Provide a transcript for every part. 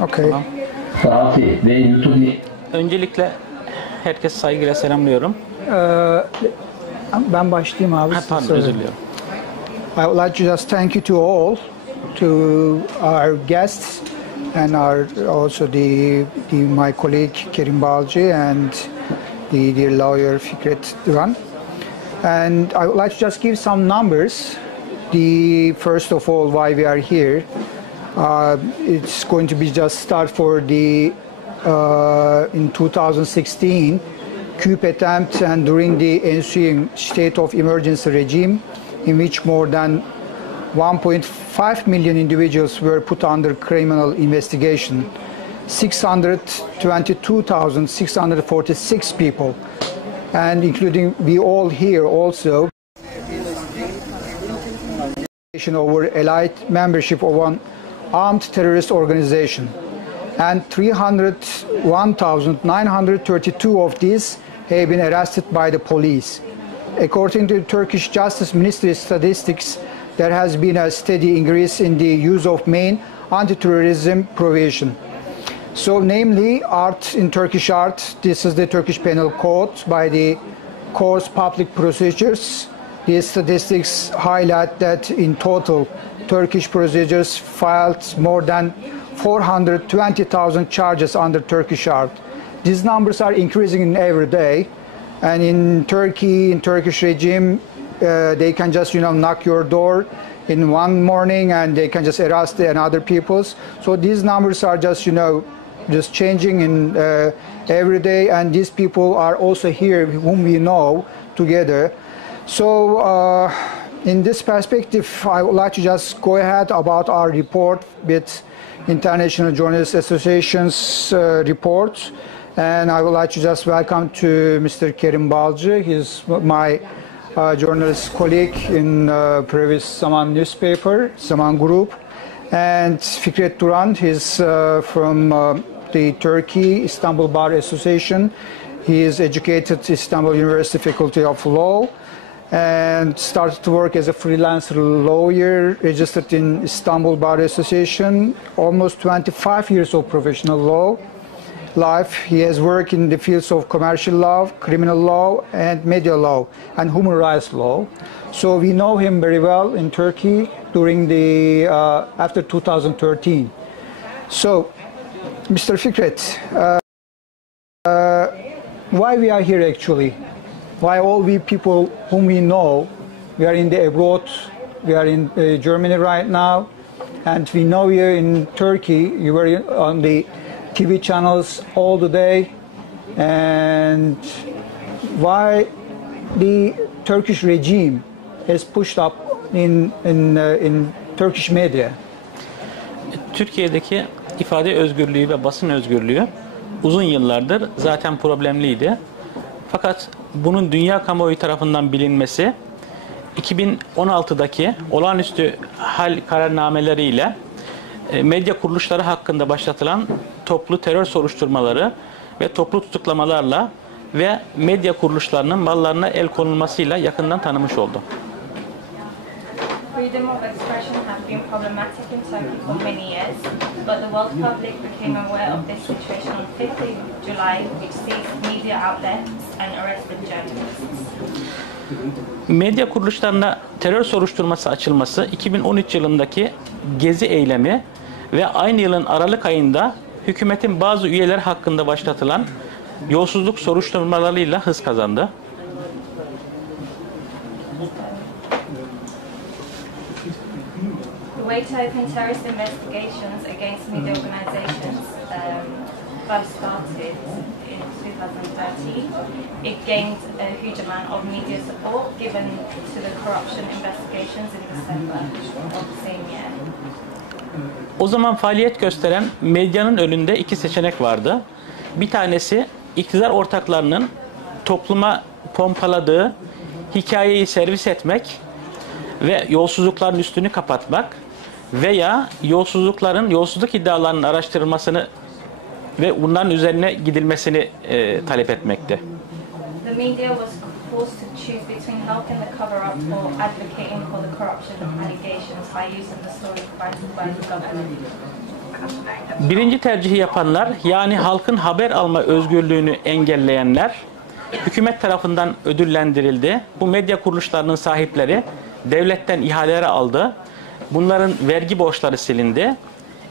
Okay. Tamam. Saati ve YouTube. Öncelikle herkes saygıyla selamlıyorum. Ben başlayayım abi. Pardon, özür diliyorum. I would like to just thank you to all, to our guests, and also my colleague Kerim Balcı and the dear lawyer Fikret Duran. And I would like to just give some numbers. First of all, why we are here. It's going to be just start for in 2016 coup attempt and during the ensuing state of emergency regime, in which more than 1.5 million individuals were put under criminal investigation. 622,646 people, and including we all here also, over allied membership of an armed terrorist organization, and 301,932 of these have been arrested by the police. According to the Turkish Justice Ministry statistics, there has been a steady increase in the use of main anti-terrorism provision. So namely, art in Turkish art, this is the Turkish Penal Code by the Course Public Procedures. These statistics highlight that in total, Turkish procedures filed more than 420,000 charges under Turkish art. These numbers are increasing every day. And in Turkey, in Turkish regime, they can just, knock your door in one morning and they can just arrest other people's. So these numbers are just, just changing in every day. And these people are also here, whom we know together. So in this perspective, I would like to just go ahead about our report with International Journalists Association's report. And I would like to just welcome to Mr. Kerim Balcı. He's my journalist colleague in previous Zaman newspaper, Zaman Group. And Fikret Duran, he's from the Turkey Istanbul Bar Association. He is educated at Istanbul University Faculty of Law and started to work as a freelance lawyer, registered in Istanbul Bar Association, almost 25 years of professional law life. He has worked in the fields of commercial law, criminal law, and media law, and human rights law. So we know him very well in Turkey during after 2013. So, Mr. Fikret, why we are here actually? Why all we people whom we know, we are in the abroad, we are in Germany right now, and we know here in Turkey, you were on the TV channels all the day, and why the Turkish regime has pushed up in Turkish media? Türkiye'deki ifade özgürlüğü ve basın özgürlüğü uzun yıllardır zaten problemliydi. Fakat bunun dünya kamuoyu tarafından bilinmesi 2016'daki olağanüstü hal kararnameleriyle medya kuruluşları hakkında başlatılan toplu terör soruşturmaları ve toplu tutuklamalarla ve medya kuruluşlarının mallarına el konulmasıyla yakından tanımış oldu. Freedom of expression has been problematic in Turkey for many years, but the world public became aware of this situation on 5th July, which seized media outlets and arrested journalists. Medya kuruluşlarına terör soruşturması açılması 2013 yılındaki Gezi eylemi ve aynı yılın Aralık ayında hükümetin bazı üyeleri hakkında başlatılan yolsuzluk soruşturmalarıyla hız kazandı. The way to open terrorist investigations against media organizations first started in 2013. It gained a huge amount of media support given to the corruption investigations in December of the same year. O zaman faaliyet gösteren medyanın önünde iki seçenek vardı. Bir tanesi iktidar ortaklarının topluma pompaladığı hikayeyi servis etmek ve yolsuzlukların üstünü kapatmak veya yolsuzluk iddialarının araştırılmasını ve bunların üzerine gidilmesini talep etmekti. The media was forced to choose between helping the cover-up or advocating for the corruption allegations by using the story provided by the government. Birinci tercihi yapanlar, yani halkın haber alma özgürlüğünü engelleyenler hükümet tarafından ödüllendirildi. Bu medya kuruluşlarının sahipleri devletten ihaleler aldı. Bunların vergi borçları silindi.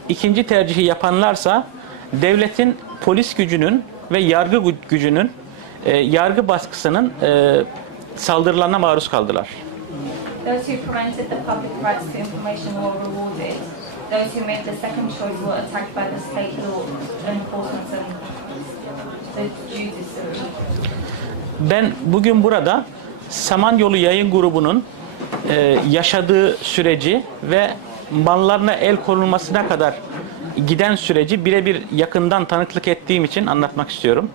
İkinci tercihi yapanlarsa devletin polis gücünün ve yargı gücünün, yargı baskısının saldırılarına maruz kaldılar. Those who prevented the public rights to information were rewarded. Those who made the second choice were attacked by the state law enforcement and the judiciary. Ben bugün burada Samanyolu Yayın Grubu'nun yaşadığı süreci ve mallarına el konulmasına kadar giden süreci birebir yakından tanıklık ettiğim için anlatmak istiyorum.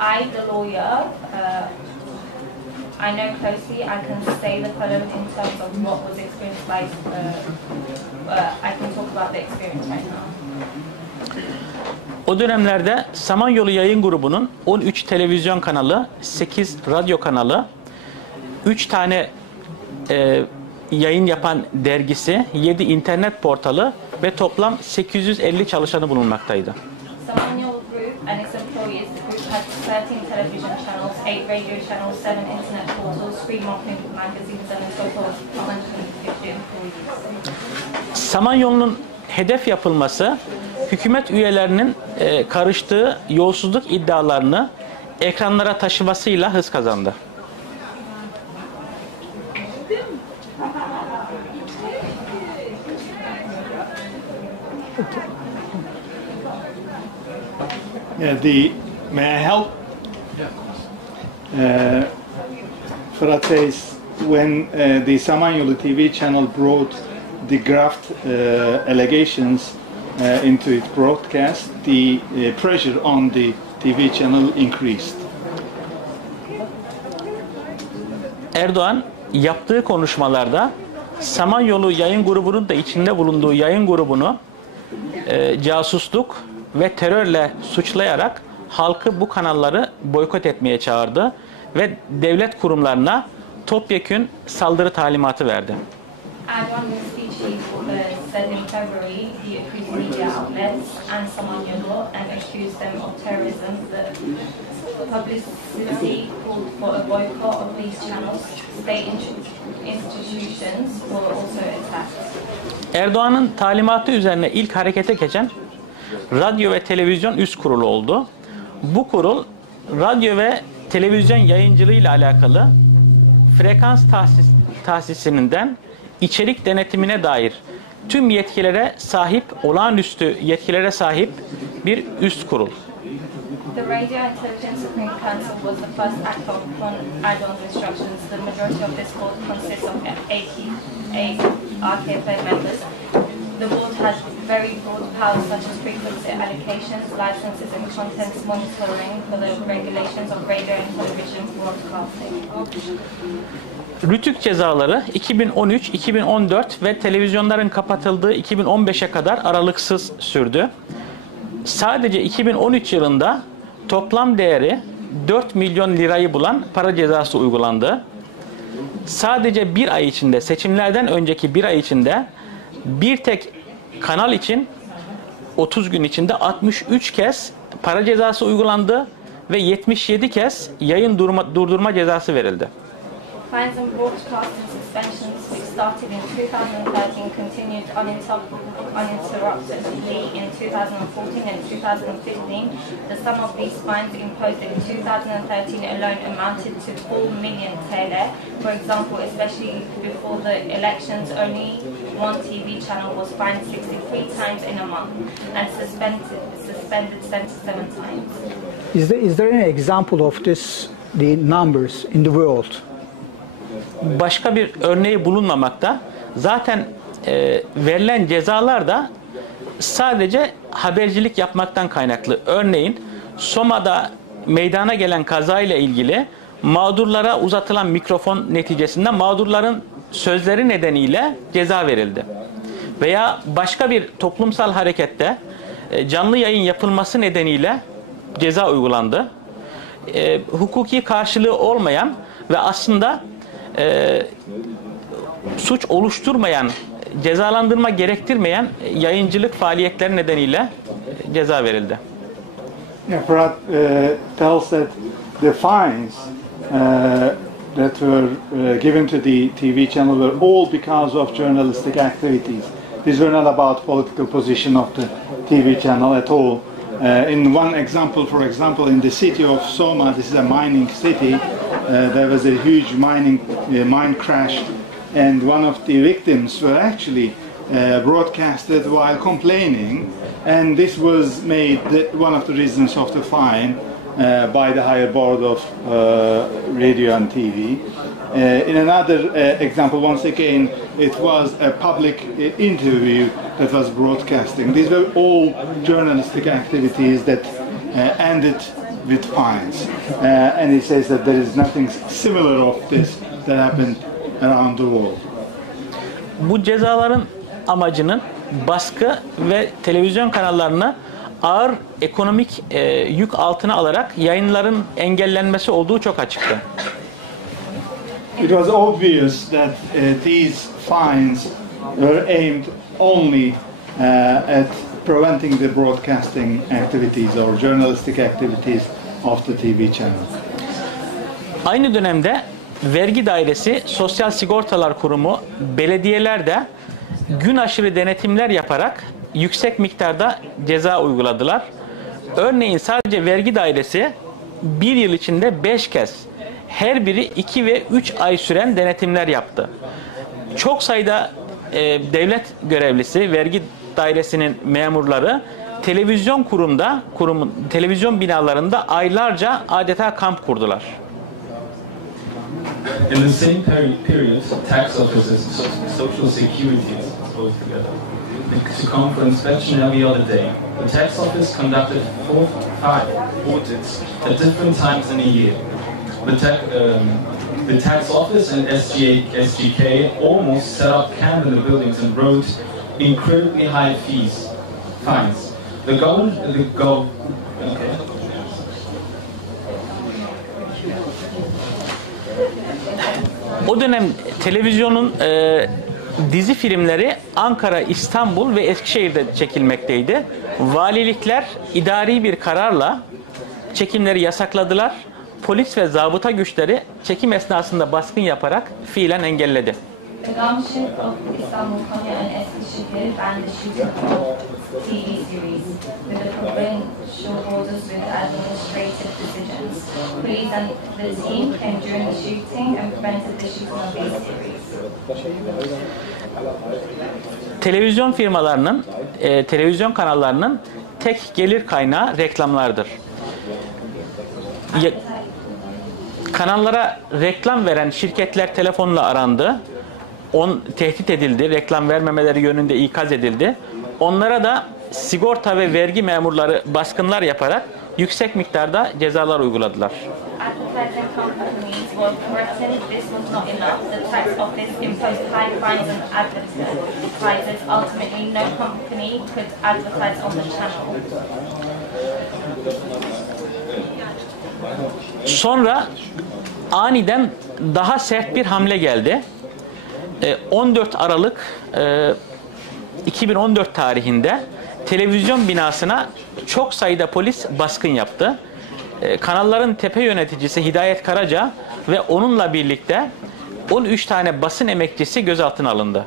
I, the lawyer, I know closely. I can say the following in terms of what was experienced by. I can talk about the experience right now. O dönemlerde Samanyolu Yayın Grubu'nun 13 televizyon kanalı, 8 radyo kanalı, 3 tane yayın yapan dergisi, 7 internet portalı ve toplam 850 çalışanı bulunmaktaydı. Samanyolu Group and its employees, the group had 13 television channels, 8 radio channels, 7 internet portals, 3 monthly magazines and a total of 150 employees. Samanyolu'nun hedef yapılması, hükümet üyelerinin karıştığı yolsuzluk iddialarını ekranlara taşımasıyla hız kazandı. May I help? Fırat says, when the Samanyolu TV channel brought the graft allegations into its broadcast, the pressure on the TV channel increased. Erdoğan yaptığı konuşmalarda Samanyolu Yayın Grubu'nun da içinde bulunduğu yayın grubunu casusluk ve terörle suçlayarak halkı bu kanalları boykot etmeye çağırdı ve devlet kurumlarına topyekün saldırı talimatı verdi. Erdoğan's speech said in February he accused media outlets and Samanyolu and accused them of terrorism. The publicity called for a boycott of these channels. State institutions were also attacked. Erdoğan'ın talimatı üzerine ilk harekete geçen Radyo ve Televizyon Üst Kurulu oldu. Bu kurul radyo ve televizyon yayıncılığı ile alakalı frekans tahsisinden içerik denetimine dair tüm yetkilere sahip, olağanüstü yetkilere sahip bir üst kurul. The Radio and Television Supreme Council was the first act upon Erdogan's instructions. The majority of this board consists of 88 RKP members. The board has very broad powers such as frequency allocations, licenses and content monitoring for the regulations of radio and television broadcasting. Rütük cezaları 2013, 2014 ve televizyonların kapatıldığı 2015'e kadar aralıksız sürdü. Sadece 2013 yılında toplam değeri 4 milyon lirayı bulan para cezası uygulandı. Sadece bir ay içinde, seçimlerden önceki bir ay içinde bir tek kanal için 30 gün içinde 63 kez para cezası uygulandı ve 77 kez yayın durdurma cezası verildi. Fines and broadcasting suspensions, which started in 2013, continued uninterruptedly in 2014 and 2015. The sum of these fines imposed in 2013 alone amounted to 4 million TL. For example, especially before the elections, only one TV channel was fined 63 times in a month and suspended 77 times. Is there any example of this, the numbers in the world? Başka bir örneği bulunmamakta. Zaten verilen cezalar da sadece habercilik yapmaktan kaynaklı. Örneğin Soma'da meydana gelen kazayla ilgili mağdurlara uzatılan mikrofon neticesinde mağdurların sözleri nedeniyle ceza verildi. Veya başka bir toplumsal harekette canlı yayın yapılması nedeniyle ceza uygulandı. Hukuki karşılığı olmayan ve aslında suç oluşturmayan, cezalandırma gerektirmeyen yayıncılık faaliyetleri nedeniyle ceza verildi. Yeah, Fırat tells that the fines that were given to the TV channel were all because of journalistic activities. These were not about political position of the TV channel at all. In one example, for example, in the city of Soma, this is a mining city, there was a huge mine crash, and one of the victims were actually broadcasted while complaining, and this was made one of the reasons of the fine by the higher board of radio and TV. In another example, once again, it was a public interview that was broadcasting. These were all journalistic activities that ended with fines. And he says that there is nothing similar of this that happened around the world. Bu cezaların amacının baskı ve televizyon kanallarını ağır ekonomik yük altına alarak yayınların engellenmesi olduğu çok açıktı. It was obvious that these fines were aimed only at preventing the broadcasting activities or journalistic activities of the TV channel. Aynı dönemde vergi dairesi, Sosyal Sigortalar Kurumu, belediyeler de gün aşırı denetimler yaparak yüksek miktarda ceza uyguladılar. Örneğin sadece vergi dairesi bir yıl içinde 5 kez, her biri 2 ve 3 ay süren denetimler yaptı. Çok sayıda devlet görevlisi, vergi dairesinin memurları televizyon binalarında aylarca adeta kamp kurdular. In the same period, tax offices, social securities both together, to come for inspection every other day. The tax office conducted 5 audits at different times in a year. The tax office and SGK almost set up camp in the buildings and wrote incredibly high fines. O dönem televizyonun dizi filmleri Ankara, İstanbul ve Eskişehir'de çekilmekteydi. Valilikler idari bir kararla çekimleri yasakladılar. Polis ve zabıta güçleri çekim esnasında baskın yaparak fiilen engelledi. The government of Istanbul, Konya and Eskişehir banned the shooting of TV series with the provincial orders with administrative decisions. Police and the team came during the shooting and prevented the shooting of these series. Televizyon kanallarının tek gelir kaynağı reklamlardır. Kanallara reklam veren şirketler telefonla arandı. Tehdit edildi, reklam vermemeleri yönünde ikaz edildi. Onlara da sigorta ve vergi memurları baskınlar yaparak yüksek miktarda cezalar uyguladılar. Advertising companies were threatened this was not enough. The tax office imposed high fines on advertisers. Ultimately, no company could advertise on the channel. Sonra aniden daha sert bir hamle geldi. 14 Aralık 2014 tarihinde televizyon binasına çok sayıda polis baskın yaptı. Kanalların tepe yöneticisi Hidayet Karaca ve onunla birlikte 13 tane basın emekçisi gözaltına alındı.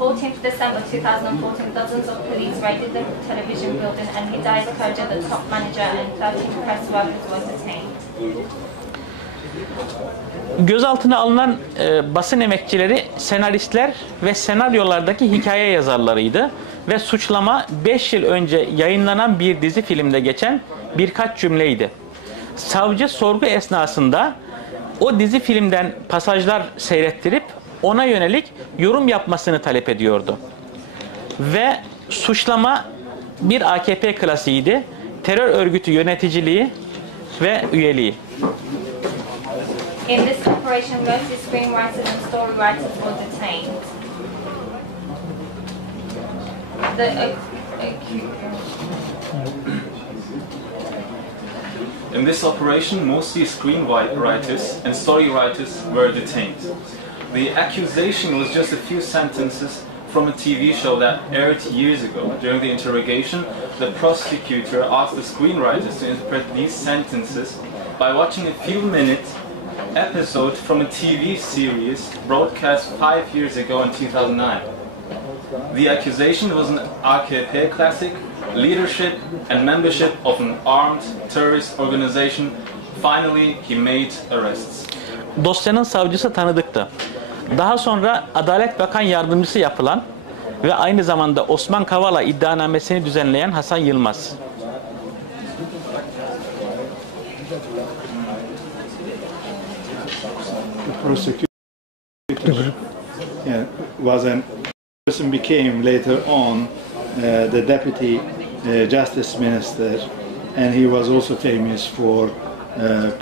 On 14 December 2014, dozens of police raided the television building and Hidayet Karaca, the top manager, and 13 press workers were detained. Gözaltına alınan basın emekçileri senaristler ve senaryolardaki hikaye yazarlarıydı ve suçlama 5 yıl önce yayınlanan bir dizi filmde geçen birkaç cümleydi. Savcı sorgu esnasında o dizi filmden pasajlar seyrettirip ona yönelik yorum yapmasını talep ediyordu. Ve suçlama bir AKP klasiğiydi. Terör örgütü yöneticiliği ve üyeliği. In this operation, most screenwriters and story writers were detained. In this operation, mostly screenwriters and story writers were detained. The accusation was just a few sentences from a TV show that aired years ago. During the interrogation, the prosecutor asked the screenwriters to interpret these sentences by watching a few-minute episode from a TV series broadcast 5 years ago in 2009. The accusation was an AKP classic, leadership and membership of an armed terrorist organization. Finally, he made arrests. Dosyanın savcısı tanıdıktı. Daha sonra Adalet Bakan Yardımcısı yapılan ve aynı zamanda Osman Kavala iddianamesini düzenleyen Hasan Yılmaz. The prosecutor was a person became later on the deputy justice minister, and he was also famous for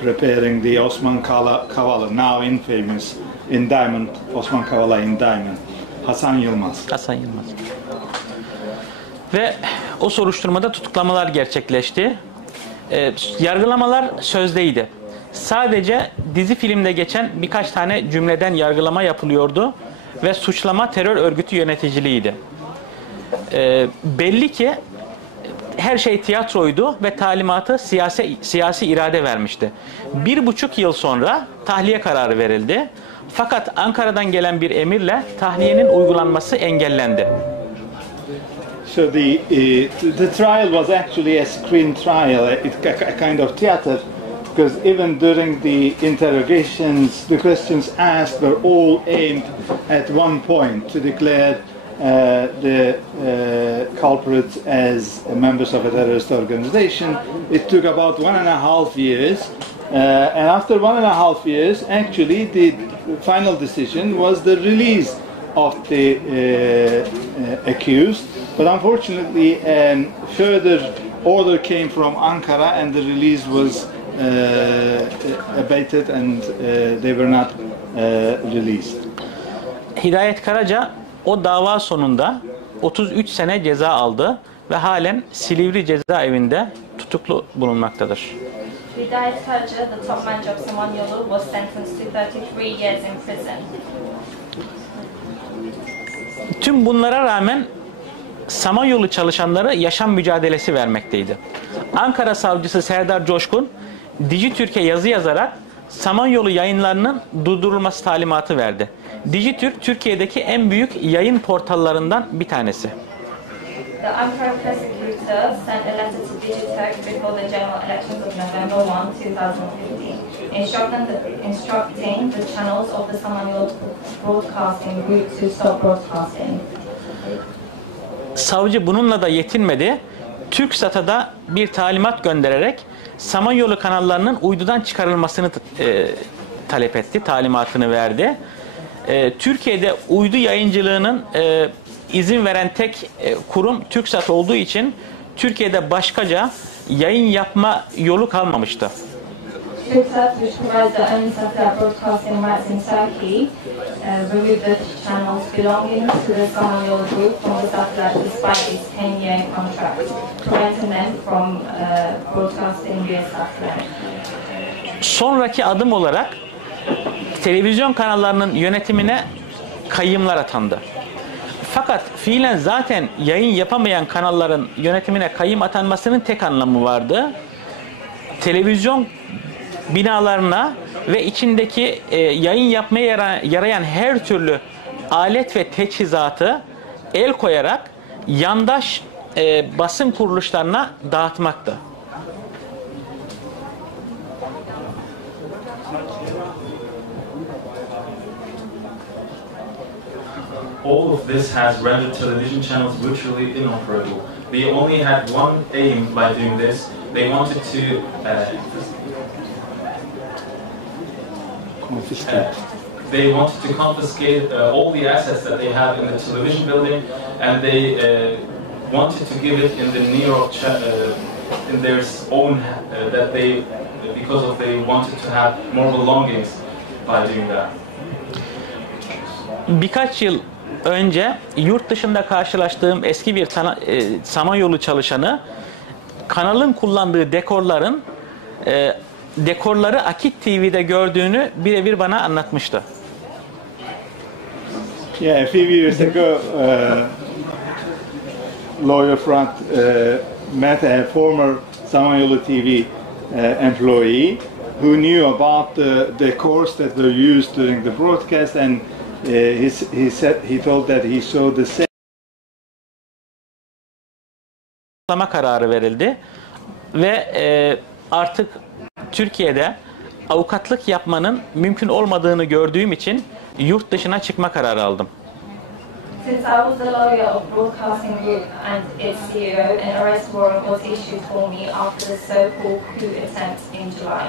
preparing the Osman Kavala, now infamous indictment, Osman Kavala indictment, Hasan Yılmaz. Hasan Yılmaz. Ve o soruşturmada tutuklamalar gerçekleşti. Yargılamalar sözdeydi. Sadece dizi filmde geçen birkaç tane cümleden yargılama yapılıyordu ve suçlama terör örgütü yöneticiliğiydi. Belli ki her şey tiyatroydu ve talimatı siyasi irade vermişti. 1,5 yıl sonra tahliye kararı verildi. Fakat Ankara'dan gelen bir emirle tahliyenin uygulanması engellendi. So the trial was actually a screen trial, a kind of theater, because even during the interrogations, the questions asked were all aimed at one point, to declare the culprits as members of a terrorist organization. It took about 1.5 years, and after 1.5 years, actually the final decision was the release of the accused. But unfortunately, further order came from Ankara, and the release was abated, and they were not released. Hidayet Karaca o dava sonunda 33 sene ceza aldı ve halen Silivri cezaevinde tutuklu bulunmaktadır. Hidayet Karaca, the top manager of Samanyolu, was sentenced to 33 years in prison. Tüm bunlara rağmen Samanyolu çalışanları yaşam mücadelesi vermekteydi. Ankara savcısı Serdar Coşkun, Dijitürk'e yazı yazarak Samanyolu yayınlarının durdurulması talimatı verdi. Dijitürk, Türkiye'deki en büyük yayın portallarından bir tanesi. The Ankara prosecutor sent a letter to Dijitürk before the general elections of November 1, 2015, instructing the channels of the Samanyolu Broadcasting Group to stop broadcasting. Savcı bununla da yetinmedi. TürkSat'a da bir talimat göndererek Samanyolu kanallarının uydudan çıkarılmasını talep etti, talimatını verdi. Türkiye'de uydu yayıncılığının izin veren tek kurum TürkSat olduğu için Türkiye'de başkaca yayın yapma yolu kalmamıştı. TürkSat, which provides the only satellite broadcasting rights in Turkey, removed the channels belonging to the Samanyolu Group from the satellite despite its 10-year contract, preventing them from broadcasting via satellite. Sonraki adım olarak televizyon kanallarının yönetimine kayyımlar atandı. Fakat fiilen zaten yayın yapamayan kanalların yönetimine kayyım atanmasının tek anlamı vardı. Televizyon binalarına ve içindeki yayın yapmaya yarayan her türlü alet ve teçhizatı el koyarak yandaş basın kuruluşlarına dağıtmaktı. All of this has rendered television channels virtually inoperable. They only had one aim by doing this. They wanted to confiscate all the assets that they have in the television building, and they wanted to give it in the in their own because they wanted to have more belongings by doing that. Birkaç yıl önce yurt dışında karşılaştığım eski bir Samanyolu çalışanı kanalın kullandığı dekorları Akit TV'de gördüğünü birebir bana anlatmıştı. Yeah, a few years ago, lawyer Front met a former Samanyolu TV employee who knew about the course that were used during the broadcast, and he told that he saw the same. Kararı verildi ve artık Türkiye'de avukatlık yapmanın mümkün olmadığını gördüğüm için yurt dışına çıkma kararı aldım. Since I was the lawyer of Broadcasting Group and its CEO, an arrest warrant was issued for me after the so-called coup attempt in July.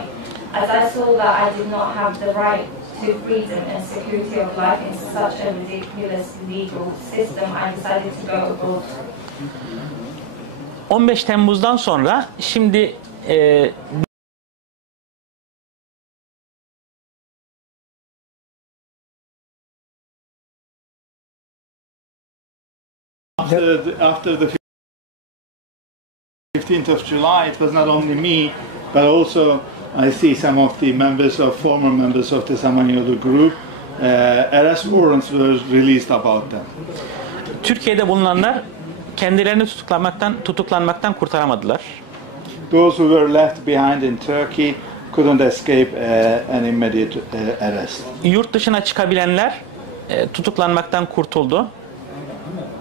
As I saw that I did not have the right to freedom and security of life in such a ridiculous legal system, I decided to go abroad. 15 Temmuz'dan sonra şimdi after the 15th of July, it was not only me, but also I see some of the former members of the Samanyolu group. Arrest warrants were released about them. Türkiye'de bulunanlar kendilerini tutuklanmaktan kurtaramadılar. Those who were left behind in Turkey couldn't escape an immediate arrest. Yurt dışına çıkabilenler tutuklanmaktan kurtuldu.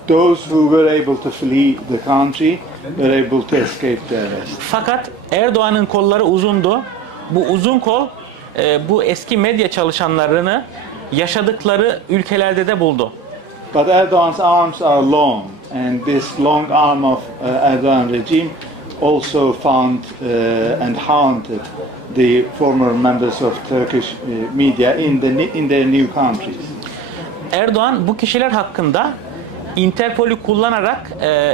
Those who were able to flee the country were able to escape the arrest. Fakat Erdoğan'ın kolları uzundu. Bu uzun kol bu eski medya çalışanlarını yaşadıkları ülkelerde de buldu. But Erdogan's arms are long, and this long arm of Erdogan regime also found and haunted the former members of Turkish media in their new countries. Erdoğan bu kişiler hakkında Interpol'ü kullanarak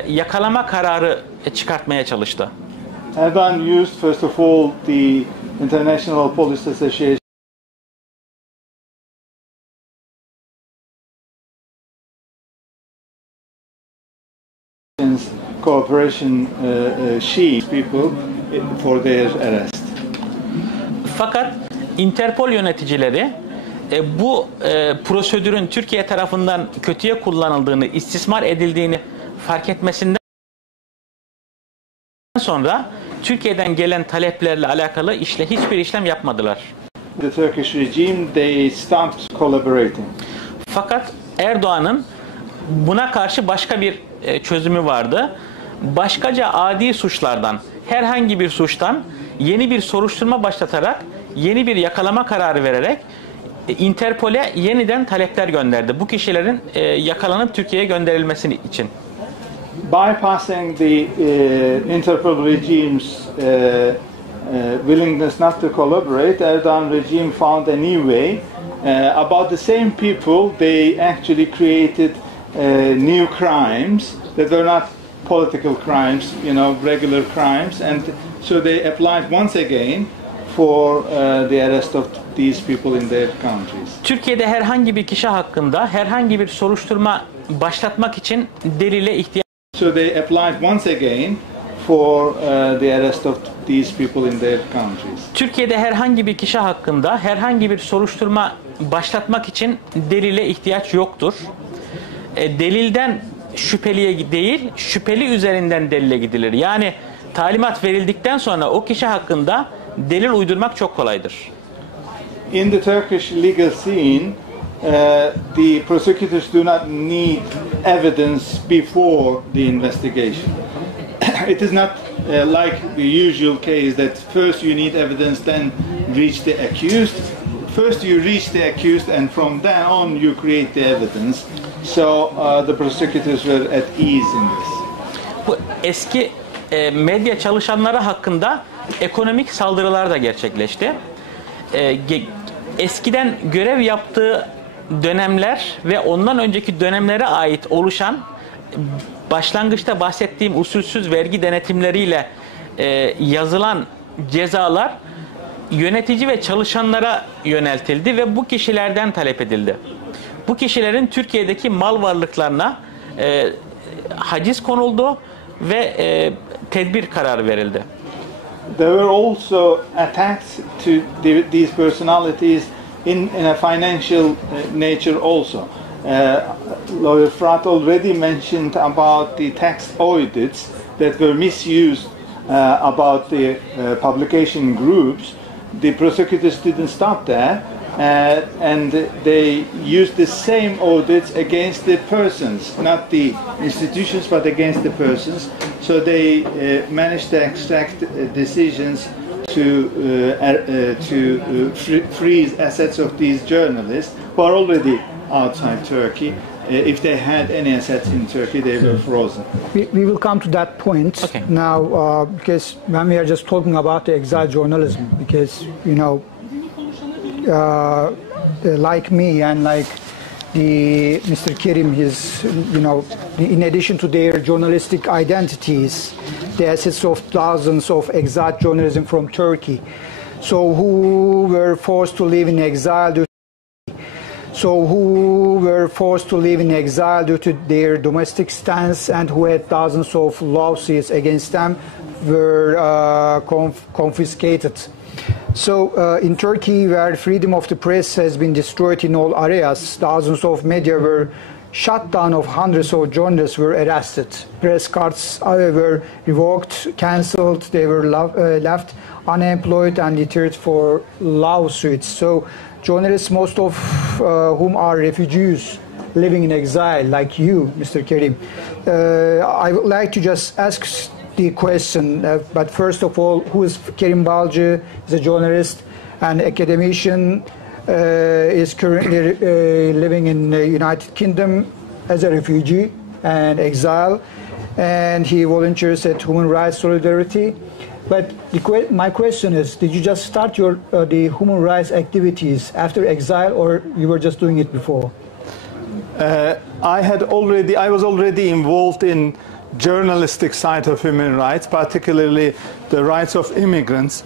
yakalama kararı çıkartmaya çalıştı. Erdogan used first of all the International Police Association cooperation sheet people for their arrest. Fakat Interpol yöneticileri bu prosedürün Türkiye tarafından kötüye kullanıldığını, istismar edildiğini fark etmesinden sonra Türkiye'den gelen taleplerle alakalı hiçbir işlem yapmadılar. The Turkish regime, they stopped collaborating. Fakat Erdoğan'ın buna karşı başka bir çözümü vardı. Başkaca adi suçlardan, herhangi bir suçtan yeni bir soruşturma başlatarak, yeni bir yakalama kararı vererek Interpol'e yeniden talepler gönderdi. Bu kişilerin yakalanıp Türkiye'ye gönderilmesi için. Bypassing the Interpol regime's willingness not to collaborate, Erdogan regime found a new way. About the same people, they actually created new crimes that were not political crimes, regular crimes, and so they applied once again for the arrest of these people in their countries. Türkiye'de herhangi bir kişi hakkında herhangi bir soruşturma başlatmak için delile ihtiyaç. So they applied once again for the arrest of these people in their countries. Türkiye'de herhangi bir kişi hakkında herhangi bir soruşturma başlatmak için delile ihtiyaç yoktur. Delilden şüpheliye değil, şüpheli üzerinden delile gidilir. Yani talimat verildikten sonra o kişi hakkında delil uydurmak çok kolaydır. In the Turkish legal scene, the prosecutors do not need evidence before the investigation. It is not like the usual case that first you need evidence, then reach the accused. First you reach the accused, and from then on you create the evidence. So the prosecutors were at ease in this. Bu eski medya çalışanları hakkında ekonomik saldırılar da gerçekleşti. Eskiden görev yaptığı dönemler ve ondan önceki dönemlere ait oluşan başlangıçta bahsettiğim usulsüz vergi denetimleriyle yazılan cezalar yönetici ve çalışanlara yöneltildi ve bu kişilerden talep edildi. Bu kişilerin Türkiye'deki mal varlıklarına haciz konuldu ve tedbir kararı verildi. There were also attacks to these personalities in a financial nature also. Lawyer Fırat already mentioned about the tax audits that were misused about the publication groups. The prosecutors didn't stop there, and they used the same audits against the persons, not the institutions, but against the persons. So they managed to extract decisions to freeze assets of these journalists who are already outside Turkey. If they had any assets in Turkey, they were frozen. We will come to that point now, because when we are just talking about the exile journalism, because, you know, like me and like Mr. Kerim, is, you know, in addition to their journalistic identities, the assets of thousands of exiled journalism from Turkey, so who were forced to live in exile due to their domestic stance and who had thousands of lawsuits against them were confiscated. So in Turkey, where freedom of the press has been destroyed in all areas, thousands of media were shut down, of hundreds of journalists were arrested. Press cards were revoked, cancelled, they were left unemployed and deterred for lawsuits. So journalists, most of whom are refugees living in exile, like you, Mr. Kerim. I would like to just ask the question, but first of all, who is Kerim Balcı? He's a journalist and academician, is currently living in the United Kingdom as a refugee and exile, and he volunteers at Human Rights Solidarity. But my question is, did you just start your the human rights activities after exile, or you were just doing it before? I was already involved in journalistic side of human rights, particularly the rights of immigrants.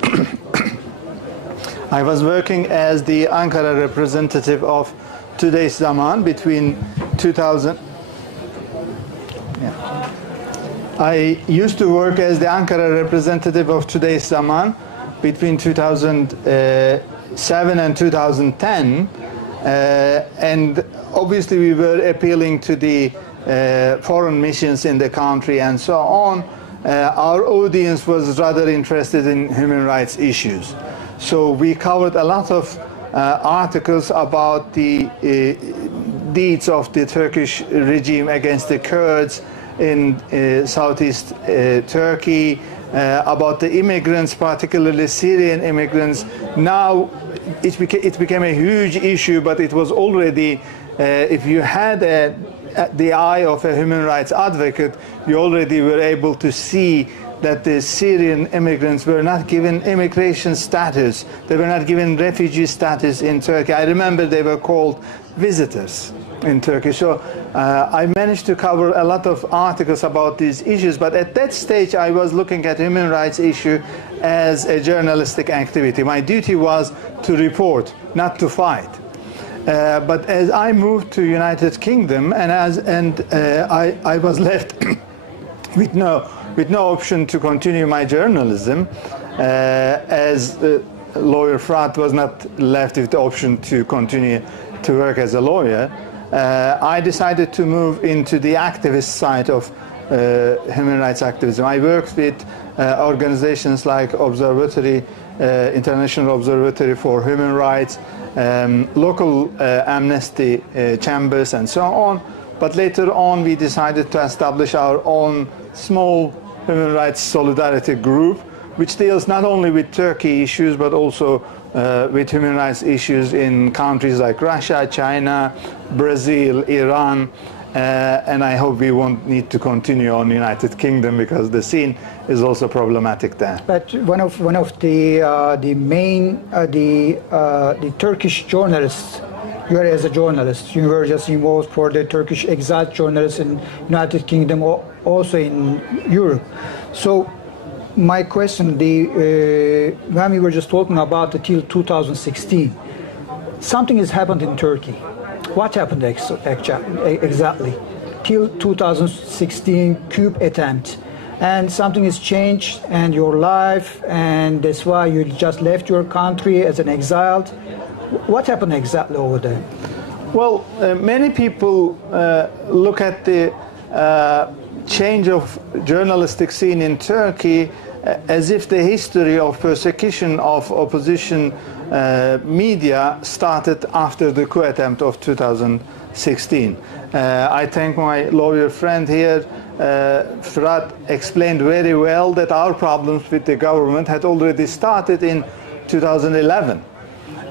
I was working as the Ankara representative of Today's Zaman between 2000. I used to work as the Ankara representative of Today's Zaman between 2007 and 2010, and obviously we were appealing to the foreign missions in the country and so on. Our audience was rather interested in human rights issues. So we covered a lot of articles about the deeds of the Turkish regime against the Kurds in southeast Turkey, about the immigrants, particularly Syrian immigrants. Now it became a huge issue, but it was already, if you had the eye of a human rights advocate, you already were able to see that the Syrian immigrants were not given immigration status. They were not given refugee status in Turkey. I remember they were called visitors in Turkey. So I managed to cover a lot of articles about these issues, but at that stage I was looking at human rights issue as a journalistic activity. My duty was to report, not to fight. But as I moved to United Kingdom, and I was left with no option to continue my journalism, as lawyer Fırat was not left with the option to continue to work as a lawyer. I decided to move into the activist side of human rights activism. I worked with organizations like International Observatory for Human Rights, local amnesty chambers and so on. But later on we decided to establish our own small human rights solidarity group, which deals not only with Turkey issues but also with human rights issues in countries like Russia, China, Brazil, Iran, and I hope we won't need to continue on United Kingdom because the scene is also problematic there. But one of the main the Turkish journalists, you are as a journalist, you were just involved for the Turkish exiled journalists in United Kingdom, also in Europe. So my question, when we were just talking about till 2016, something has happened in Turkey. What happened exactly? Till 2016 coup attempt, and something has changed in your life, and that's why you just left your country as an exiled. What happened exactly over there? Well, many people look at the change of journalistic scene in Turkey as if the history of persecution of opposition media started after the coup attempt of 2016. I thank my lawyer friend here, Fikret, explained very well that our problems with the government had already started in 2011.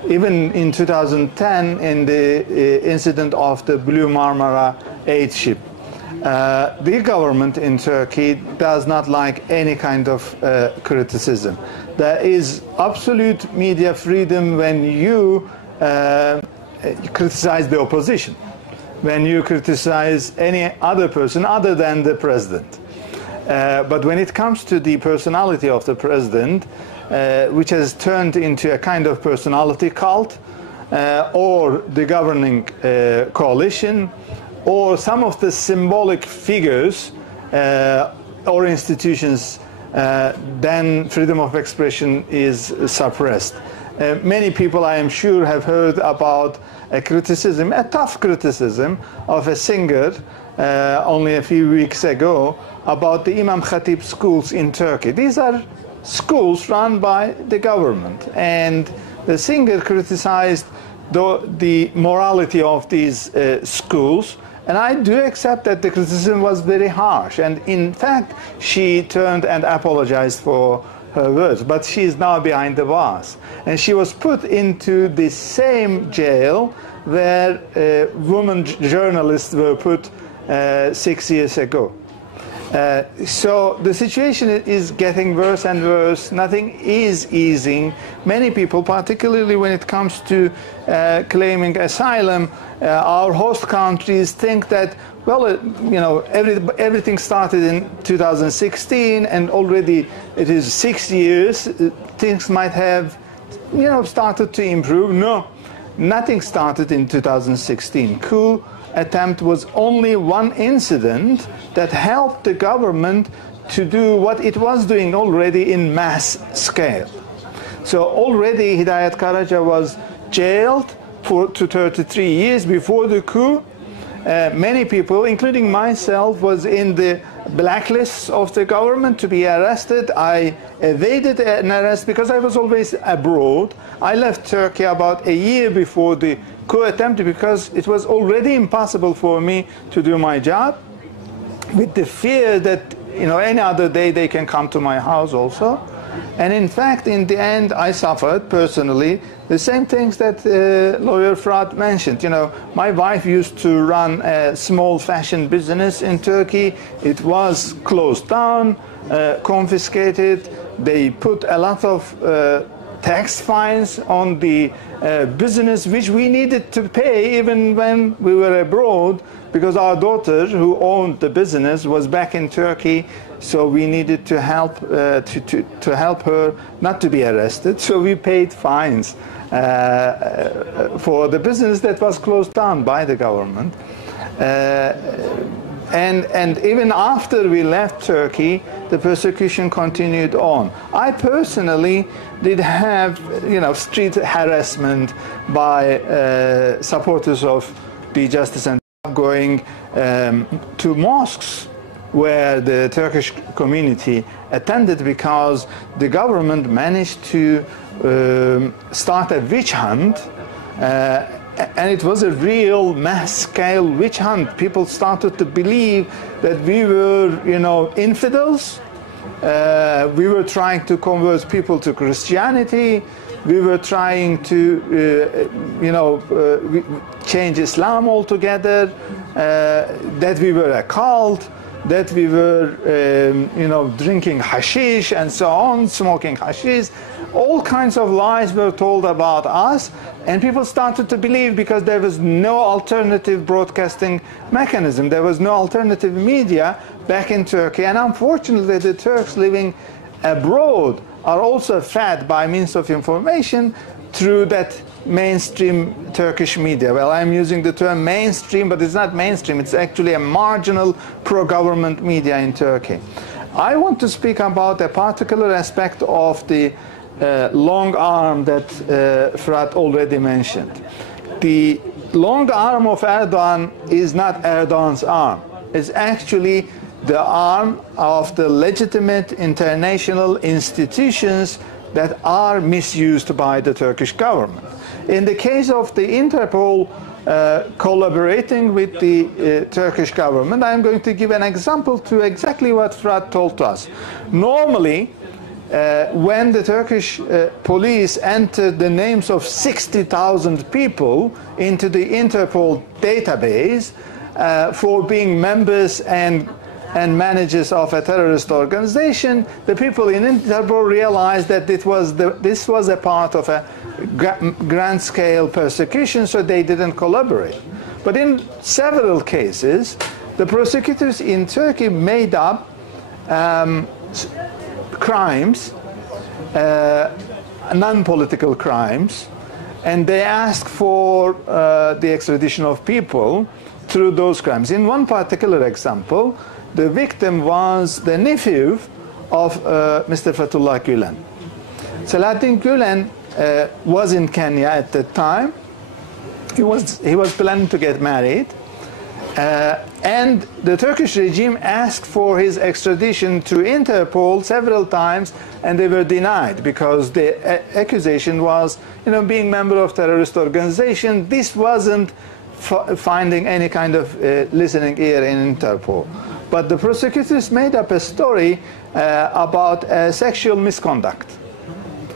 Even in 2010, in the incident of the Blue Marmara aid ship. The government in Turkey does not like any kind of criticism. There is absolute media freedom when you criticize the opposition, when you criticize any other person other than the president. But when it comes to the personality of the president, which has turned into a kind of personality cult, or the governing coalition, or some of the symbolic figures or institutions, then freedom of expression is suppressed. Many people, I am sure, have heard about a criticism, a tough criticism of a singer only a few weeks ago about the Imam Khatib schools in Turkey. These are schools run by the government, and the singer criticized the morality of these schools, and I do accept that the criticism was very harsh, and in fact she turned and apologized for her words, but she is now behind the bars, and she was put into the same jail where women journalists were put 6 years ago. So the situation is getting worse and worse. Nothing is easing. Many people, particularly when it comes to claiming asylum, our host countries think that, well, you know, everything started in 2016, and already it is 6 years. Things might have, you know, started to improve. No, nothing started in 2016. Coup attempt was only one incident that helped the government to do what it was doing already in mass scale. So already Hidayet Karaca was jailed to 33 years before the coup. Many people, including myself, was in the blacklists of the government to be arrested. I evaded an arrest because I was always abroad. I left Turkey about a year before the coup attempt because it was already impossible for me to do my job, with the fear that, you know, any other day they can come to my house also. And in fact, in the end, I suffered personally the same things that lawyer Fikret mentioned. You know, my wife used to run a small fashion business in Turkey. It was closed down, confiscated. They put a lot of tax fines on the business, which we needed to pay even when we were abroad, because our daughter, who owned the business, was back in Turkey. So we needed to help to help her not to be arrested. So we paid fines for the business that was closed down by the government. And even after we left Turkey, the persecution continued on. I personally did have, you know, street harassment by supporters of the justice and going to mosques where the Turkish community attended, because the government managed to start a witch hunt, and it was a real mass-scale witch hunt. People started to believe that we were, you know, infidels. We were trying to convert people to Christianity. We were trying to, you know, change Islam altogether. That we were a cult. That we were, you know, drinking hashish and so on, smoking hashish. All kinds of lies were told about us, and people started to believe because there was no alternative broadcasting mechanism. There was no alternative media back in Turkey, and unfortunately the Turks living abroad are also fed by means of information through that mainstream Turkish media. Well, I'm using the term mainstream, but it's not mainstream. It's actually a marginal pro-government media in Turkey. I want to speak about a particular aspect of the long arm that Fikret already mentioned. The long arm of Erdogan is not Erdogan's arm. It's actually the arm of the legitimate international institutions that are misused by the Turkish government. In the case of the Interpol collaborating with the Turkish government, I'm going to give an example to exactly what Fırat told us. Normally, when the Turkish police entered the names of 60,000 people into the Interpol database for being members and managers of a terrorist organization, the people in Interpol realized that this was a part of a grand-scale persecution, so they didn't collaborate. But in several cases, the prosecutors in Turkey made up crimes, non-political crimes, and they asked for the extradition of people through those crimes. In one particular example, the victim was the nephew of Mr. Fethullah Gülen. Selahattin Gülen was in Kenya at the time. He was planning to get married, and the Turkish regime asked for his extradition to Interpol several times, and they were denied because the accusation was, being member of terrorist organization. This wasn't finding any kind of listening ear in Interpol. But the prosecutors made up a story about sexual misconduct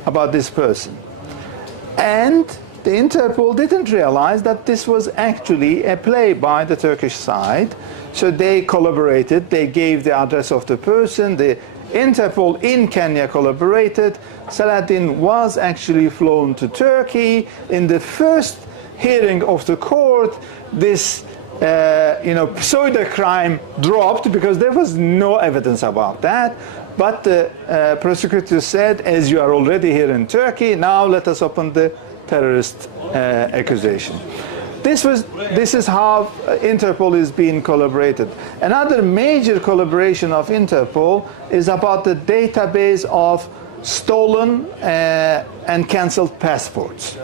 about this person. And the Interpol didn't realize that this was actually a play by the Turkish side. So they collaborated. They gave the address of the person. The Interpol in Kenya collaborated. Selahattin was actually flown to Turkey. In the first hearing of the court, this pseudo-crime dropped because there was no evidence about that. But the prosecutor said, as you are already here in Turkey, now let us open the terrorist accusation. This is how Interpol is being collaborated. Another major collaboration of Interpol is about the database of stolen and cancelled passports.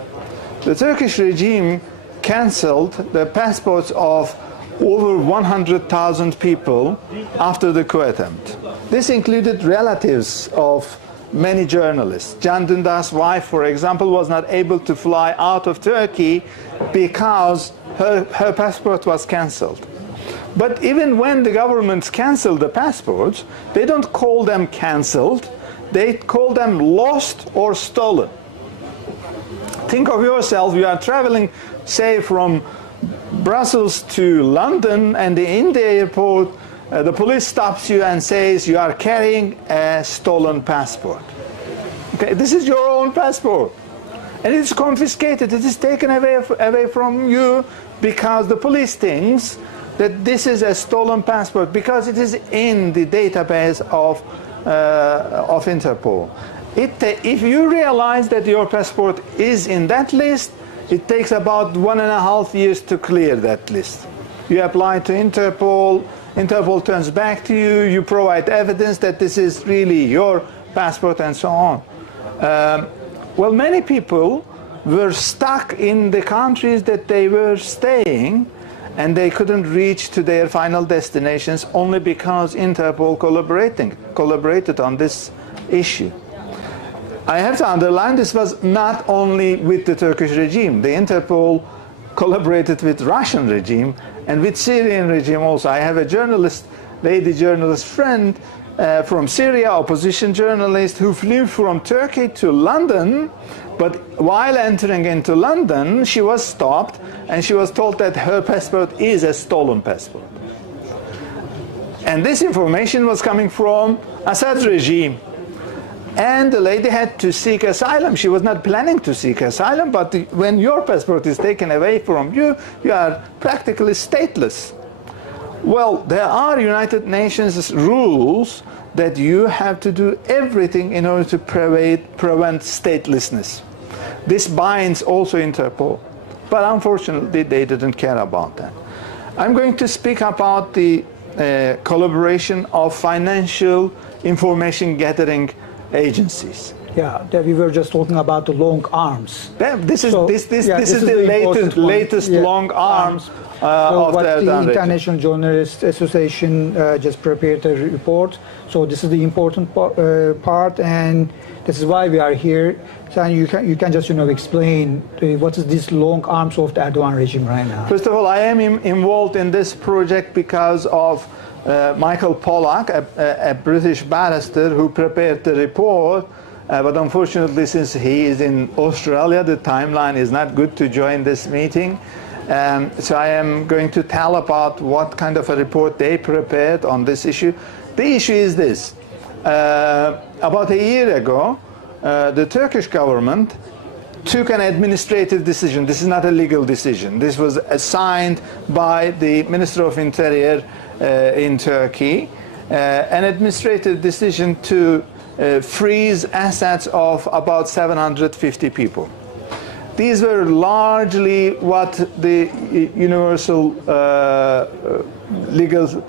The Turkish regime cancelled the passports of over 100,000 people after the coup attempt. This included relatives of many journalists. Can Dündar's wife, for example, was not able to fly out of Turkey because her passport was cancelled. But even when the governments cancel the passports, they don't call them cancelled, they call them lost or stolen. Think of yourself, you are traveling, say, from Brussels to London, and in the airport, the police stops you and says you are carrying a stolen passport. Okay, this is your own passport, and it's confiscated. It is taken away from you because the police thinks that this is a stolen passport because it is in the database of Interpol. If you realize that your passport is in that list, it takes about 1.5 years to clear that list. You apply to Interpol, Interpol turns back to you, you provide evidence that this is really your passport, and so on. Well, many people were stuck in the countries that they were staying, and they couldn't reach to their final destinations only because Interpol collaborated on this issue. I have to underline, this was not only with the Turkish regime. The Interpol collaborated with Russian regime and with Syrian regime also. I have a lady journalist friend from Syria, opposition journalist, who flew from Turkey to London, but while entering into London, she was stopped and she was told that her passport is a stolen passport. And this information was coming from Assad's regime. And the lady had to seek asylum. She was not planning to seek asylum, but when your passport is taken away from you, you are practically stateless. Well, there are United Nations rules that you have to do everything in order to prevent statelessness. This binds also Interpol, but unfortunately they didn't care about that. I'm going to speak about the collaboration of financial information gathering agencies. Yeah, that we were just talking about the long arms. This is So, this is the latest long arms So of what the the Erdogan regime. International Journalists Association just prepared a report. So this is the important part, and this is why we are here. So you can just explain what is this long arms of the Erdogan regime right now. First of all, I am involved in this project because of Michael Polak, a British barrister who prepared the report. But unfortunately, since he is in Australia, the timeline is not good to join this meeting. So I am going to tell about what kind of a report they prepared on this issue. The issue is this. About a year ago, the Turkish government took an administrative decision. This is not a legal decision. This was assigned by the Minister of Interior in Turkey, an administrative decision to freeze assets of about 750 people. These were largely what the universal legal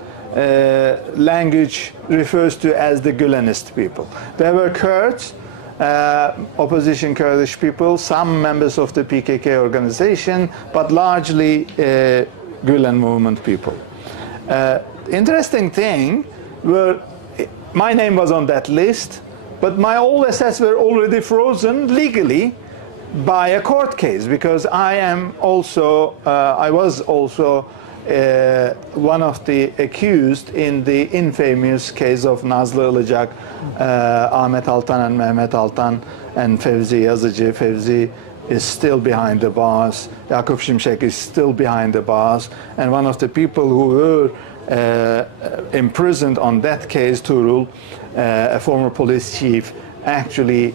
language refers to as the Gülenist people. There were Kurds, opposition Kurdish people, some members of the PKK organization, but largely Gülen movement people. Interesting thing, my name was on that list, but my all assets were already frozen legally by a court case, because I was also one of the accused in the infamous case of Nazlı Ilıcak, Ahmet Altan and Mehmet Altan, and Fevzi Yazıcı. Fevzi is still behind the bars. Yakup Şimşek is still behind the bars. And one of the people who were imprisoned on that case, Tuğrul, a former police chief, actually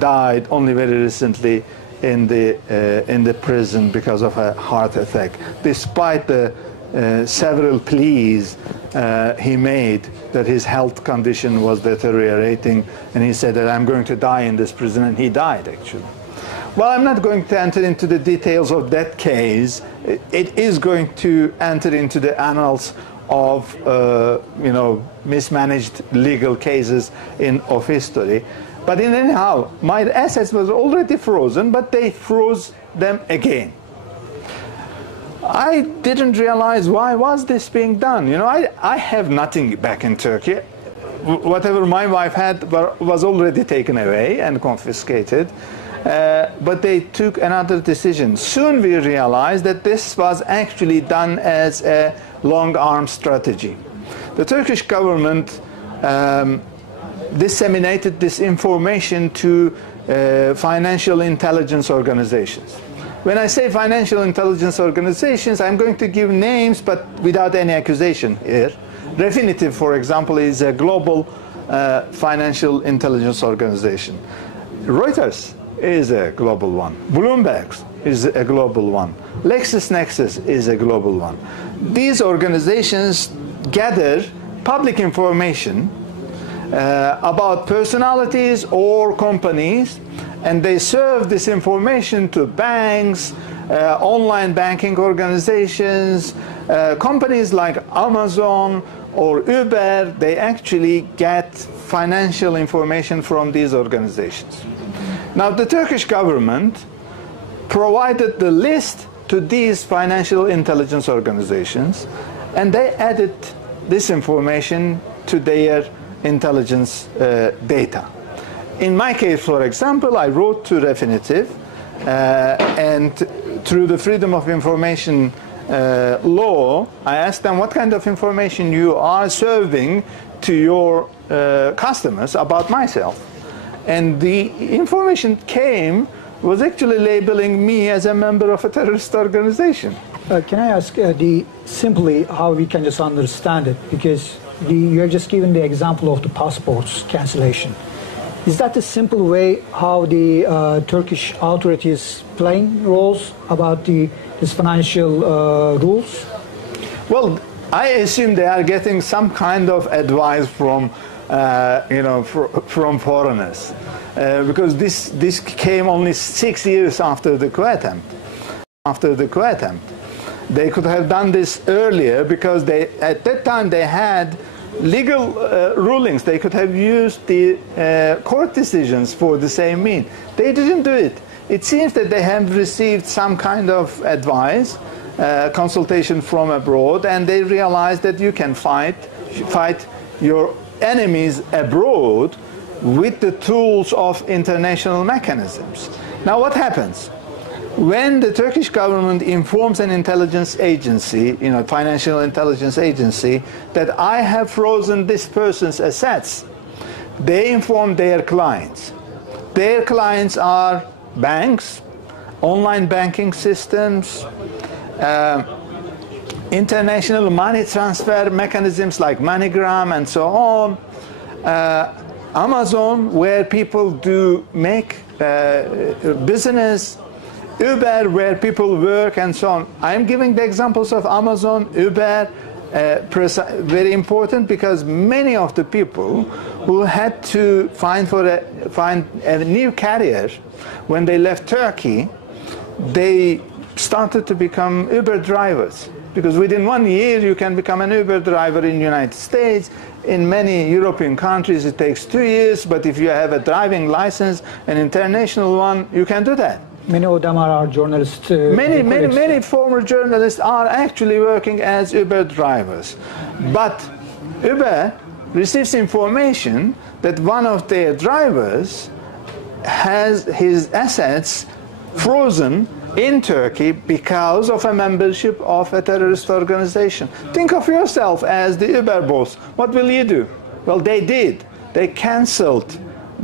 died only very recently in the prison because of a heart attack, despite the several pleas he made that his health condition was deteriorating, and he said that I'm going to die in this prison, and he died actually. Well, I'm not going to enter into the details of that case. It is going to enter into the annals of mismanaged legal cases of history. But anyhow, my assets was already frozen, but they froze them again. I didn't realize why was this being done. I have nothing back in Turkey. Whatever my wife had was already taken away and confiscated. But they took another decision. Soon we realized that this was actually done as a long-arm strategy. The Turkish government disseminated this information to financial intelligence organizations. When I say financial intelligence organizations, I'm going to give names, but without any accusation here. Refinitiv, for example, is a global financial intelligence organization. Reuters is a global one. Bloomberg is a global one. LexisNexis is a global one. These organizations gather public information about personalities or companies, and they serve this information to banks, online banking organizations, companies like Amazon or Uber. They actually get financial information from these organizations. Now, the Turkish government provided the list to these financial intelligence organizations, and they added this information to their intelligence data. In my case, for example, I wrote to Refinitiv, and through the Freedom of Information law, I asked them what kind of information you are serving to your customers about myself. And the information was actually labeling me as a member of a terrorist organization. Can I ask simply how we can just understand it? Because you're just giving the example of the passports cancellation. Is that the simple way how the Turkish authorities playing roles about these financial rules? Well, I assume they are getting some kind of advice from from foreigners, because this came only 6 years after the coup attempt. They could have done this earlier, because at that time they had legal rulings. They could have used the court decisions for the same mean. They didn't do it. It seems that they have received some kind of advice, consultation from abroad, and they realized that you can fight your enemies abroad with the tools of international mechanisms. Now what happens? When the Turkish government informs an intelligence agency, financial intelligence agency, that I have frozen this person's assets, they inform their clients. Their clients are banks, online banking systems, international money transfer mechanisms like MoneyGram and so on, Amazon, where people do make business, Uber, where people work, and so on. I'm giving the examples of Amazon, Uber, very important because many of the people who had to find a new career when they left Turkey, they started to become Uber drivers. Because within 1 year you can become an Uber driver in the United States. In many European countries it takes 2 years, but if you have a driving license, an international one, you can do that. Many of them are our journalists. Many former journalists are actually working as Uber drivers. But Uber receives information that one of their drivers has his assets frozen in Turkey because of a membership of a terrorist organization. Think of yourself as the Uber boss. What will you do? Well, they did. They canceled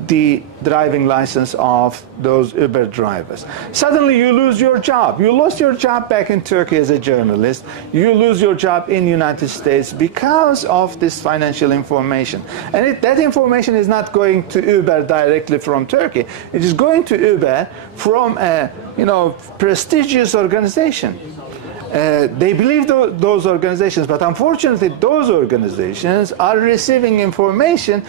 the driving license of those Uber drivers. Suddenly you lose your job. You lost your job back in Turkey as a journalist. You lose your job in the United States because of this financial information. And that information is not going to Uber directly from Turkey. It is going to Uber from a prestigious organization. They believe those organizations, but unfortunately those organizations are receiving information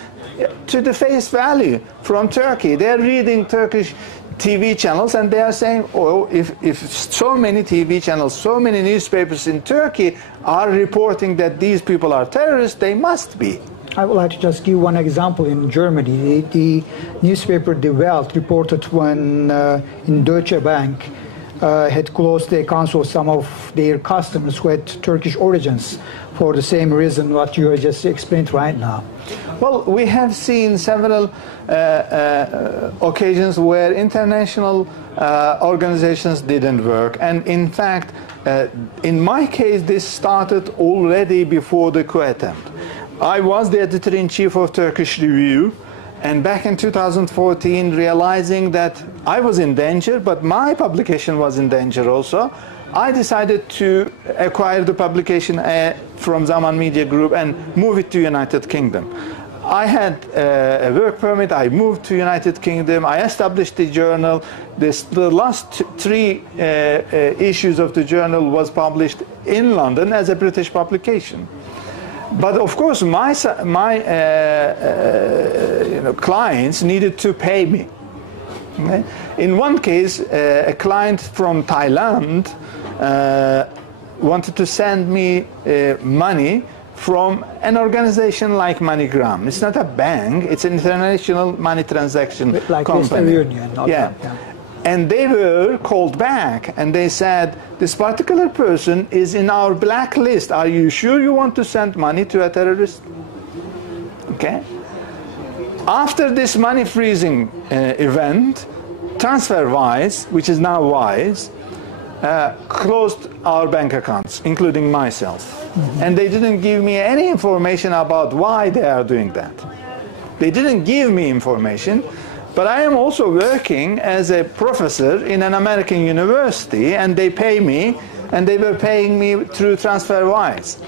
to the face value from Turkey. They're reading Turkish TV channels and they are saying, oh, if so many TV channels, so many newspapers in Turkey are reporting that these people are terrorists, they must be. I would like to just give one example. In Germany, the newspaper Die Welt reported when in Deutsche Bank had closed the accounts of some of their customers who had Turkish origins for the same reason what you just explained right now. Well, we have seen several occasions where international organizations didn't work. And in fact, in my case, this started already before the coup attempt. I was the editor-in-chief of Turkish Review, and back in 2014, realizing that I was in danger, but my publication was in danger also, I decided to acquire the publication from Zaman Media Group and move it to United Kingdom. I had a work permit, I moved to United Kingdom, I established the journal. The last 3 issues of the journal was published in London as a British publication. But of course, my clients needed to pay me. Okay? In one case, a client from Thailand wanted to send me money from an organization like MoneyGram. It's not a bank; it's an international money transaction like company. Western Union. Yeah. And they were called back and they said, this particular person is in our blacklist. Are you sure you want to send money to a terrorist? Okay. After this money freezing event, TransferWise, which is now Wise, closed our bank accounts, including myself. Mm-hmm. And they didn't give me any information about why they are doing that. They didn't give me information. But I am also working as a professor in an American university, and they pay me, and they were paying me through TransferWise.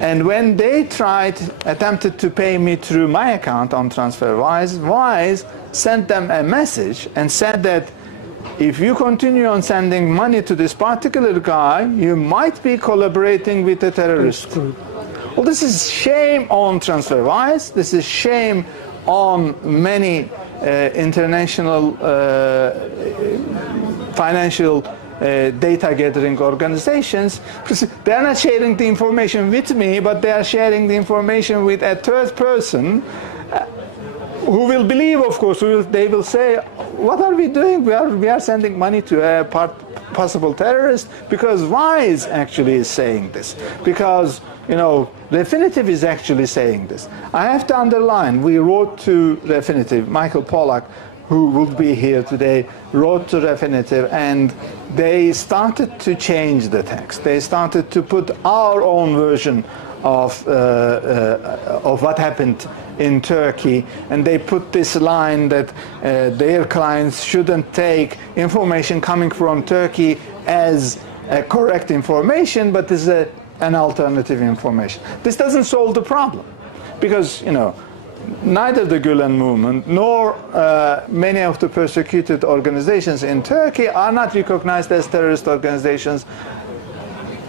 And when they attempted to pay me through my account on TransferWise, Wise sent them a message and said that if you continue on sending money to this particular guy, you might be collaborating with a terrorist group. Well, this is shame on TransferWise. This is shame on many international financial data gathering organizations, because they're not sharing the information with me, but they are sharing the information with a third person who will believe, of course. They will say, what are we doing? We are sending money to a possible terrorist, because Wise actually is saying this, because Refinitiv is actually saying this. I have to underline, we wrote to Refinitiv, Michael Polak, who will be here today, wrote to Refinitiv, and they started to change the text. They started to put our own version of what happened in Turkey, and they put this line that their clients shouldn't take information coming from Turkey as correct information, but as an alternative information. This doesn't solve the problem, because neither the Gülen movement nor many of the persecuted organizations in Turkey are not recognized as terrorist organizations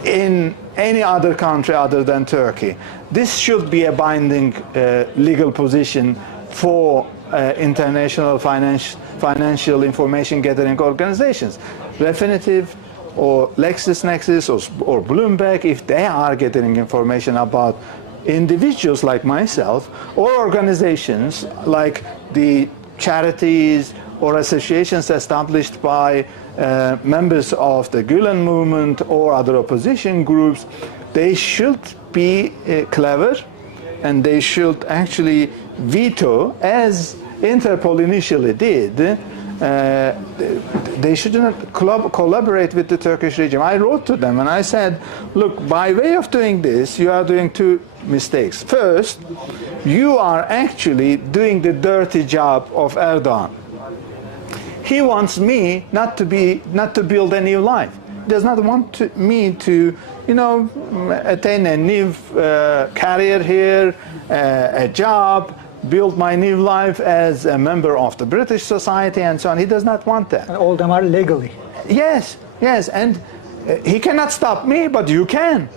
in any other country other than Turkey. This should be a binding legal position for international financial information gathering organizations. Refinitiv or LexisNexis or Bloomberg, if they are gathering information about individuals like myself or organizations like the charities or associations established by members of the Gülen movement or other opposition groups, they should be clever, and they should actually veto, as Interpol initially did. They shouldn't collaborate with the Turkish regime. I wrote to them and I said, look, by way of doing this, you are doing two mistakes. First, you are actually doing the dirty job of Erdogan. He wants me not to build a new life. He does not want me to, attain a new career here, a job, build my new life as a member of the British society and so on. He does not want that. And all of them are legally. Yes, and he cannot stop me, but you can.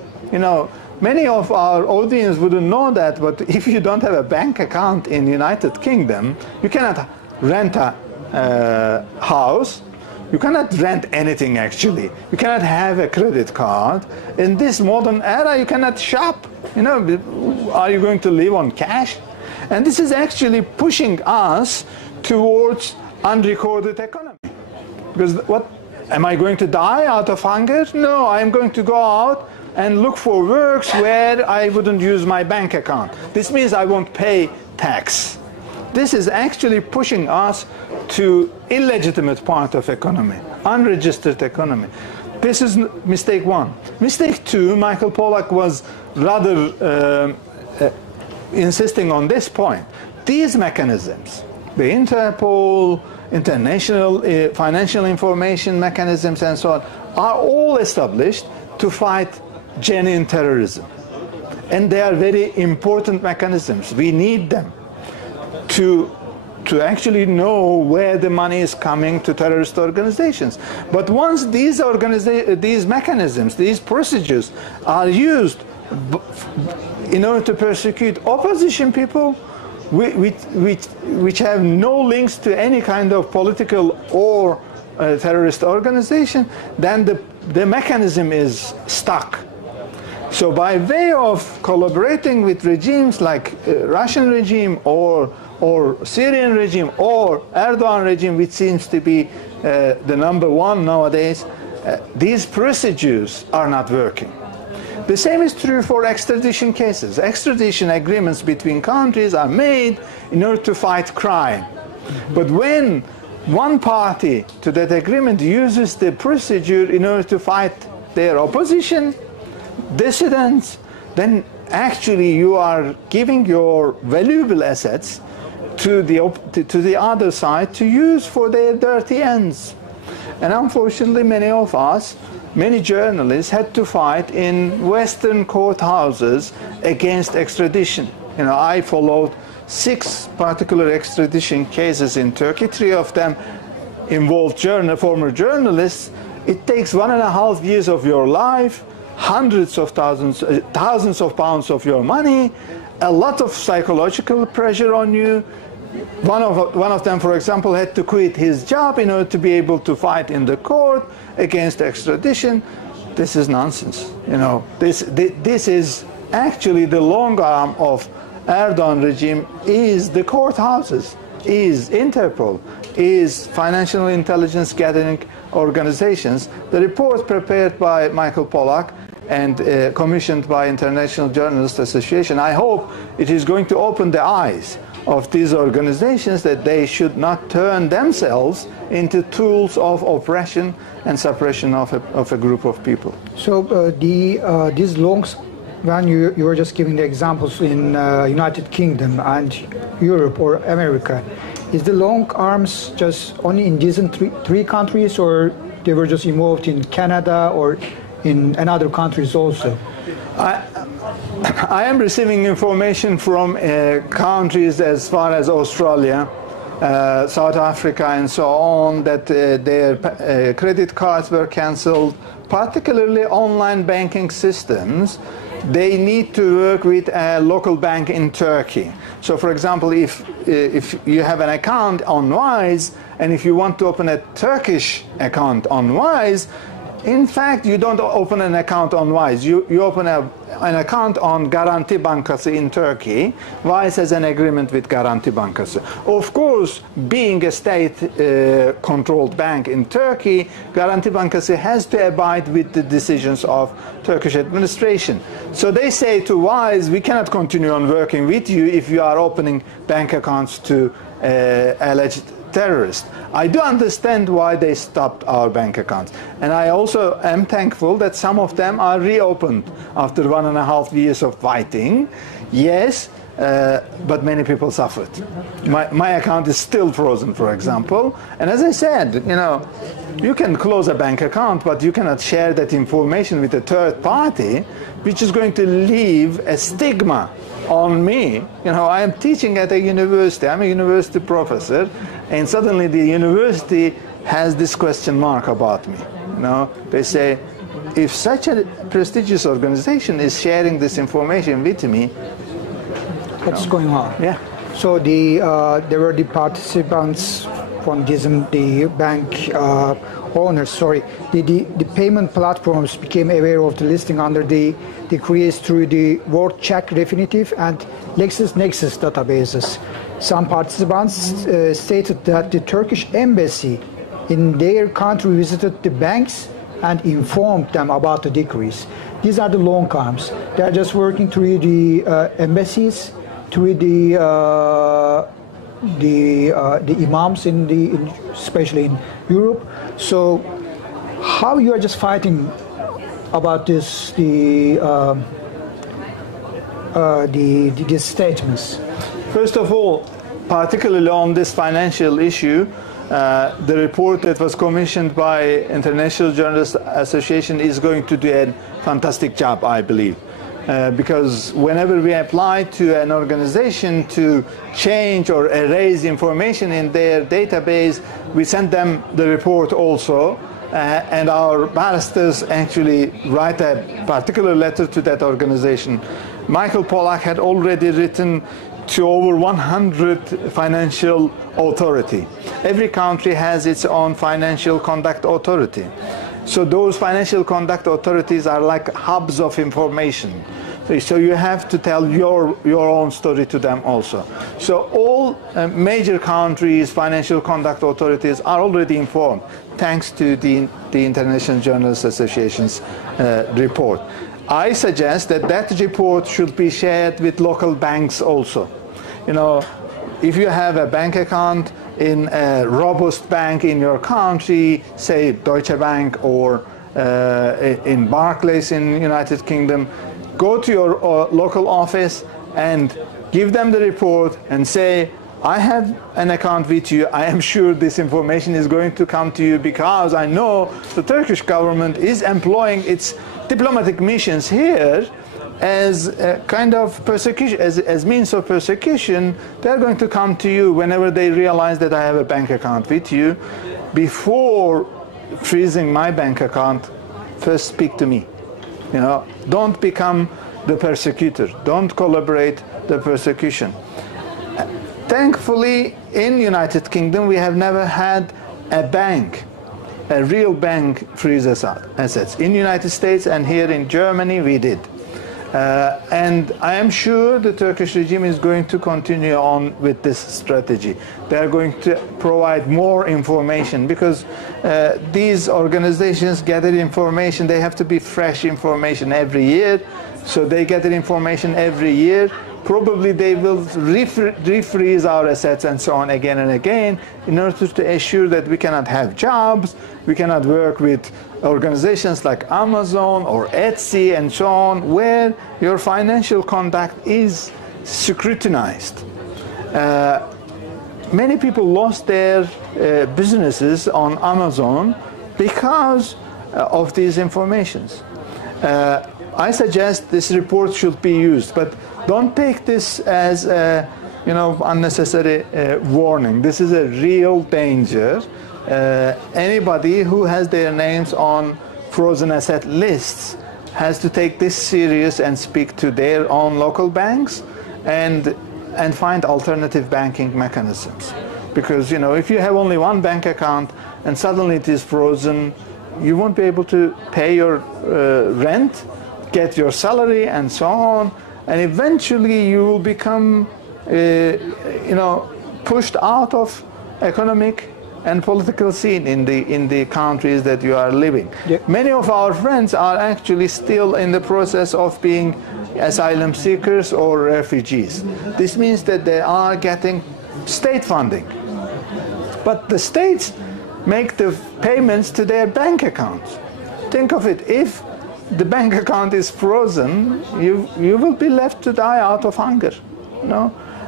Many of our audience wouldn't know that, but if you don't have a bank account in United Kingdom, you cannot rent a house. You cannot rent anything, actually. You cannot have a credit card. In this modern era, you cannot shop. Are you going to live on cash? And this is actually pushing us towards unrecorded economy. Because what, am I going to die out of hunger? No, I'm going to go out and look for works where I wouldn't use my bank account. This means I won't pay tax. This is actually pushing us to illegitimate part of economy, unregistered economy. This is mistake one. Mistake two, Michael Polak was rather insisting on this point. These mechanisms, the Interpol, international financial information mechanisms and so on, are all established to fight genuine terrorism. And they are very important mechanisms. We need them to actually know where the money is coming to terrorist organizations. But once these mechanisms, these procedures are used in order to persecute opposition people, which have no links to any kind of political or terrorist organization, then the mechanism is stuck. So by way of collaborating with regimes like Russian regime or Syrian regime or Erdogan regime, which seems to be the number one nowadays, these procedures are not working. The same is true for extradition cases. Extradition agreements between countries are made in order to fight crime. But when one party to that agreement uses the procedure in order to fight their opposition, dissidents, then actually you are giving your valuable assets to the other side to use for their dirty ends. And unfortunately, many of us, many journalists had to fight in Western courthouses against extradition. I followed 6 particular extradition cases in Turkey. 3 of them involved former journalists. It takes 1.5 years of your life, hundreds of thousands of pounds of your money, a lot of psychological pressure on you, one of them, for example, had to quit his job in order to be able to fight in the court against extradition. This is nonsense. You know, this is actually the long arm of Erdogan regime is the courthouses, is Interpol, is financial intelligence gathering organizations. The report prepared by Michael Polak and commissioned by International Journalists Association, I hope it is going to open the eyes of these organizations that they should not turn themselves into tools of oppression and suppression of a group of people. So these longs, when you were just giving the examples in United Kingdom and Europe or America, is the long arms just only in these three countries, or they were just involved in Canada or in other countries also? I am receiving information from countries as far as Australia, South Africa and so on, that their credit cards were cancelled, particularly online banking systems. They need to work with a local bank in Turkey. So, for example, if you have an account on Wise, and if you want to open a Turkish account on Wise, in fact, you don't open an account on Wise. You open an account on Garanti Bankası in Turkey. Wise has an agreement with Garanti Bankası. Of course, being a state-controlled bank in Turkey, Garanti Bankası has to abide with the decisions of Turkish administration. So they say to Wise, we cannot continue on working with you if you are opening bank accounts to alleged terrorists. I do understand why they stopped our bank accounts. And I also am thankful that some of them are reopened after 1.5 years of fighting. Yes, but many people suffered. My account is still frozen, for example. And as I said, you know, you can close a bank account, but you cannot share that information with a third party, which is going to leave a stigma on me. You know, I am teaching at a university. I'm a university professor, and suddenly the university has this question mark about me. You know, they say, if such a prestigious organization is sharing this information with me, what's going on? Yeah. So there were the participants from the bank owners. Sorry, the payment platforms became aware of the listing under the decrees through the Word Check Refinitiv and LexisNexis databases. Some participants stated that the Turkish embassy in their country visited the banks and informed them about the decrees. These are the long arms. They are just working through the embassies, through the imams especially in Europe. So how you are just fighting about this these statements? First of all, particularly on this financial issue, the report that was commissioned by International Journalists Association is going to do a fantastic job, I believe. Because whenever we apply to an organization to change or erase information in their database, we send them the report also, and our barristers actually write a particular letter to that organization. Michael Polak had already written to over 100 financial authority. Every country has its own financial conduct authority. So those financial conduct authorities are like hubs of information. So you have to tell your own story to them also. So all major countries' financial conduct authorities are already informed, thanks to the International Journalists Association's report. I suggest that that report should be shared with local banks also. You know, if you have a bank account in a robust bank in your country, say Deutsche Bank or in Barclays in United Kingdom, go to your local office and give them the report and say, I have an account with you. I am sure this information is going to come to you because I know the Turkish government is employing its diplomatic missions here as a kind of persecution, as means of persecution. They're going to come to you whenever they realize that I have a bank account with you. Before freezing my bank account, first speak to me. You know, don't become the persecutor. Don't collaborate the persecution. thankfully, in United Kingdom, we have never had a bank, a real bank freeze assets. In United States and here in Germany, we did. And I am sure the Turkish regime is going to continue on with this strategy. They are going to provide more information because these organizations gather information. They have to be fresh information every year. So they gather information every year. Probably they will refreeze our assets and so on again and again in order to assure that we cannot have jobs, we cannot work with organizations like Amazon or Etsy and so on, where your financial conduct is scrutinized. Many people lost their businesses on Amazon because of these informations. I suggest this report should be used, but don't take this as a unnecessary warning. This is a real danger. Anybody who has their names on frozen asset lists has to take this serious and speak to their own local banks and find alternative banking mechanisms. Because if you have only one bank account and suddenly it is frozen, you won't be able to pay your rent, get your salary, and so on, and eventually you will become pushed out of economic and political scene in the countries that you are living. Yep. Many of our friends are actually still in the process of being asylum seekers or refugees. This means that they are getting state funding, but the states make the payments to their bank accounts. Think of it, if the bank account is frozen, you will be left to die out of hunger.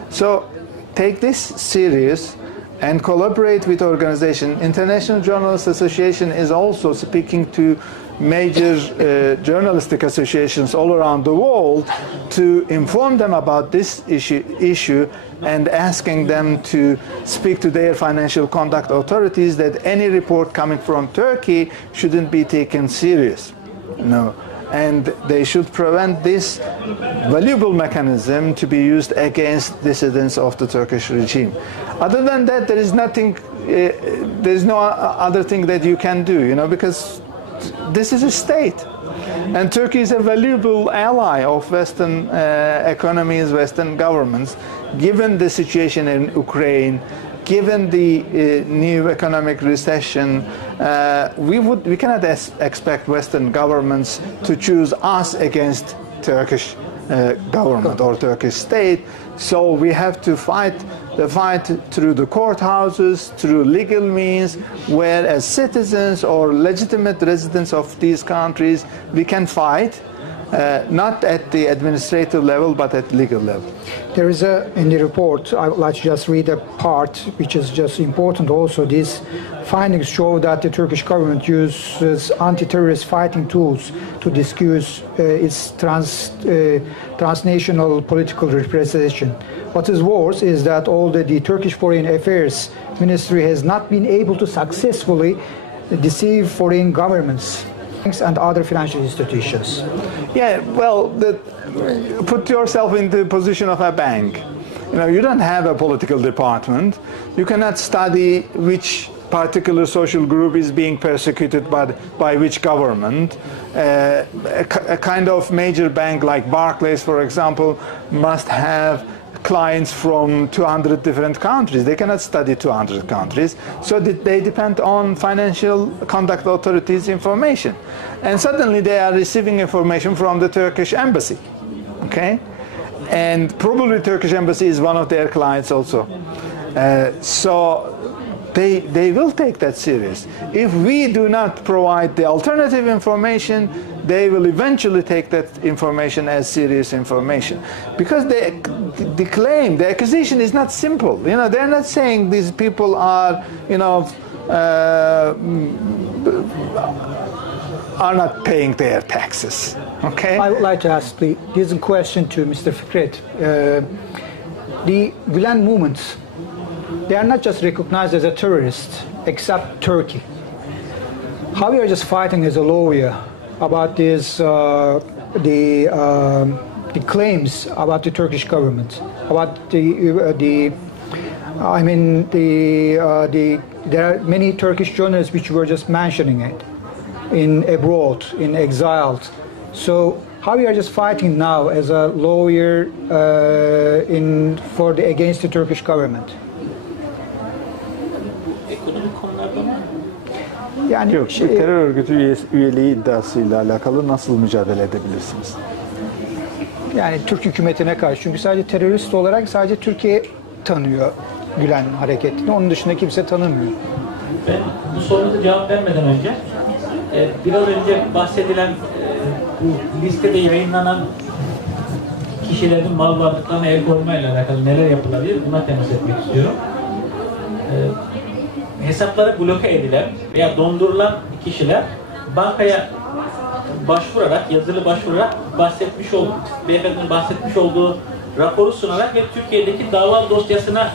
So take this serious and collaborate with organizations. International Journalists Association is also speaking to major journalistic associations all around the world to inform them about this issue and asking them to speak to their financial conduct authorities that any report coming from Turkey shouldn't be taken serious. And they should prevent this valuable mechanism to be used against dissidents of the Turkish regime. Other than that, there is nothing, there is no other thing that you can do, because this is a state. And Turkey is a valuable ally of Western economies, Western governments, given the situation in Ukraine, given the new economic recession. We cannot expect Western governments to choose us against Turkish government or Turkish state. So we have to fight the fight through the courthouses, through legal means, where as citizens or legitimate residents of these countries, we can fight, not at the administrative level, but at legal level. There is in the report, I would like to just read a part which is just important also. These findings show that the Turkish government uses anti-terrorist fighting tools to discuss its transnational political representation. What is worse is that although the Turkish Foreign Affairs Ministry has not been able to successfully deceive foreign governments and other financial institutions. Yeah, well, put yourself in the position of a bank. You don't have a political department. You cannot study which particular social group is being persecuted by which government. A kind of major bank like Barclays, for example, must have clients from 200 different countries. They cannot study 200 countries, so they depend on financial conduct authorities' information. And suddenly they are receiving information from the Turkish embassy, okay? And probably Turkish embassy is one of their clients also. So they will take that serious. If we do not provide the alternative information, they will eventually take that information as serious information. Because the claim, the accusation is not simple. They're not saying these people are, are not paying their taxes. Okay? I would like to ask this question to Mr. Fikret. The Gülen movements, they are not just recognized as a terrorist, except Turkey. How we are just fighting as a lawyer about this, the claims about the Turkish government, about the I mean, there are many Turkish journalists which were just mentioning it in abroad, in exiled. So how you are just fighting now as a lawyer against the Turkish government? Ekonomik konularda mı? Yani Yok, terör örgütü üyeliği iddiasıyla alakalı nasıl mücadele edebilirsiniz? Yani Türk hükümetine karşı. Çünkü sadece terörist olarak sadece Türkiye tanıyor Gülen hareketini. Onun dışında kimse tanımıyor. Ben bu sorunuza cevap vermeden önce biraz önce bahsedilen bu listede yayınlanan kişilerin mal varlıklarına el koymayla alakalı neler yapılabilir buna temas etmek istiyorum. Hesapları bloke edilen veya dondurulan kişiler bankaya başvurarak, yazılı başvurarak beyefendinin bahsetmiş olduğu raporu sunarak ve Türkiye'deki dava dosyasına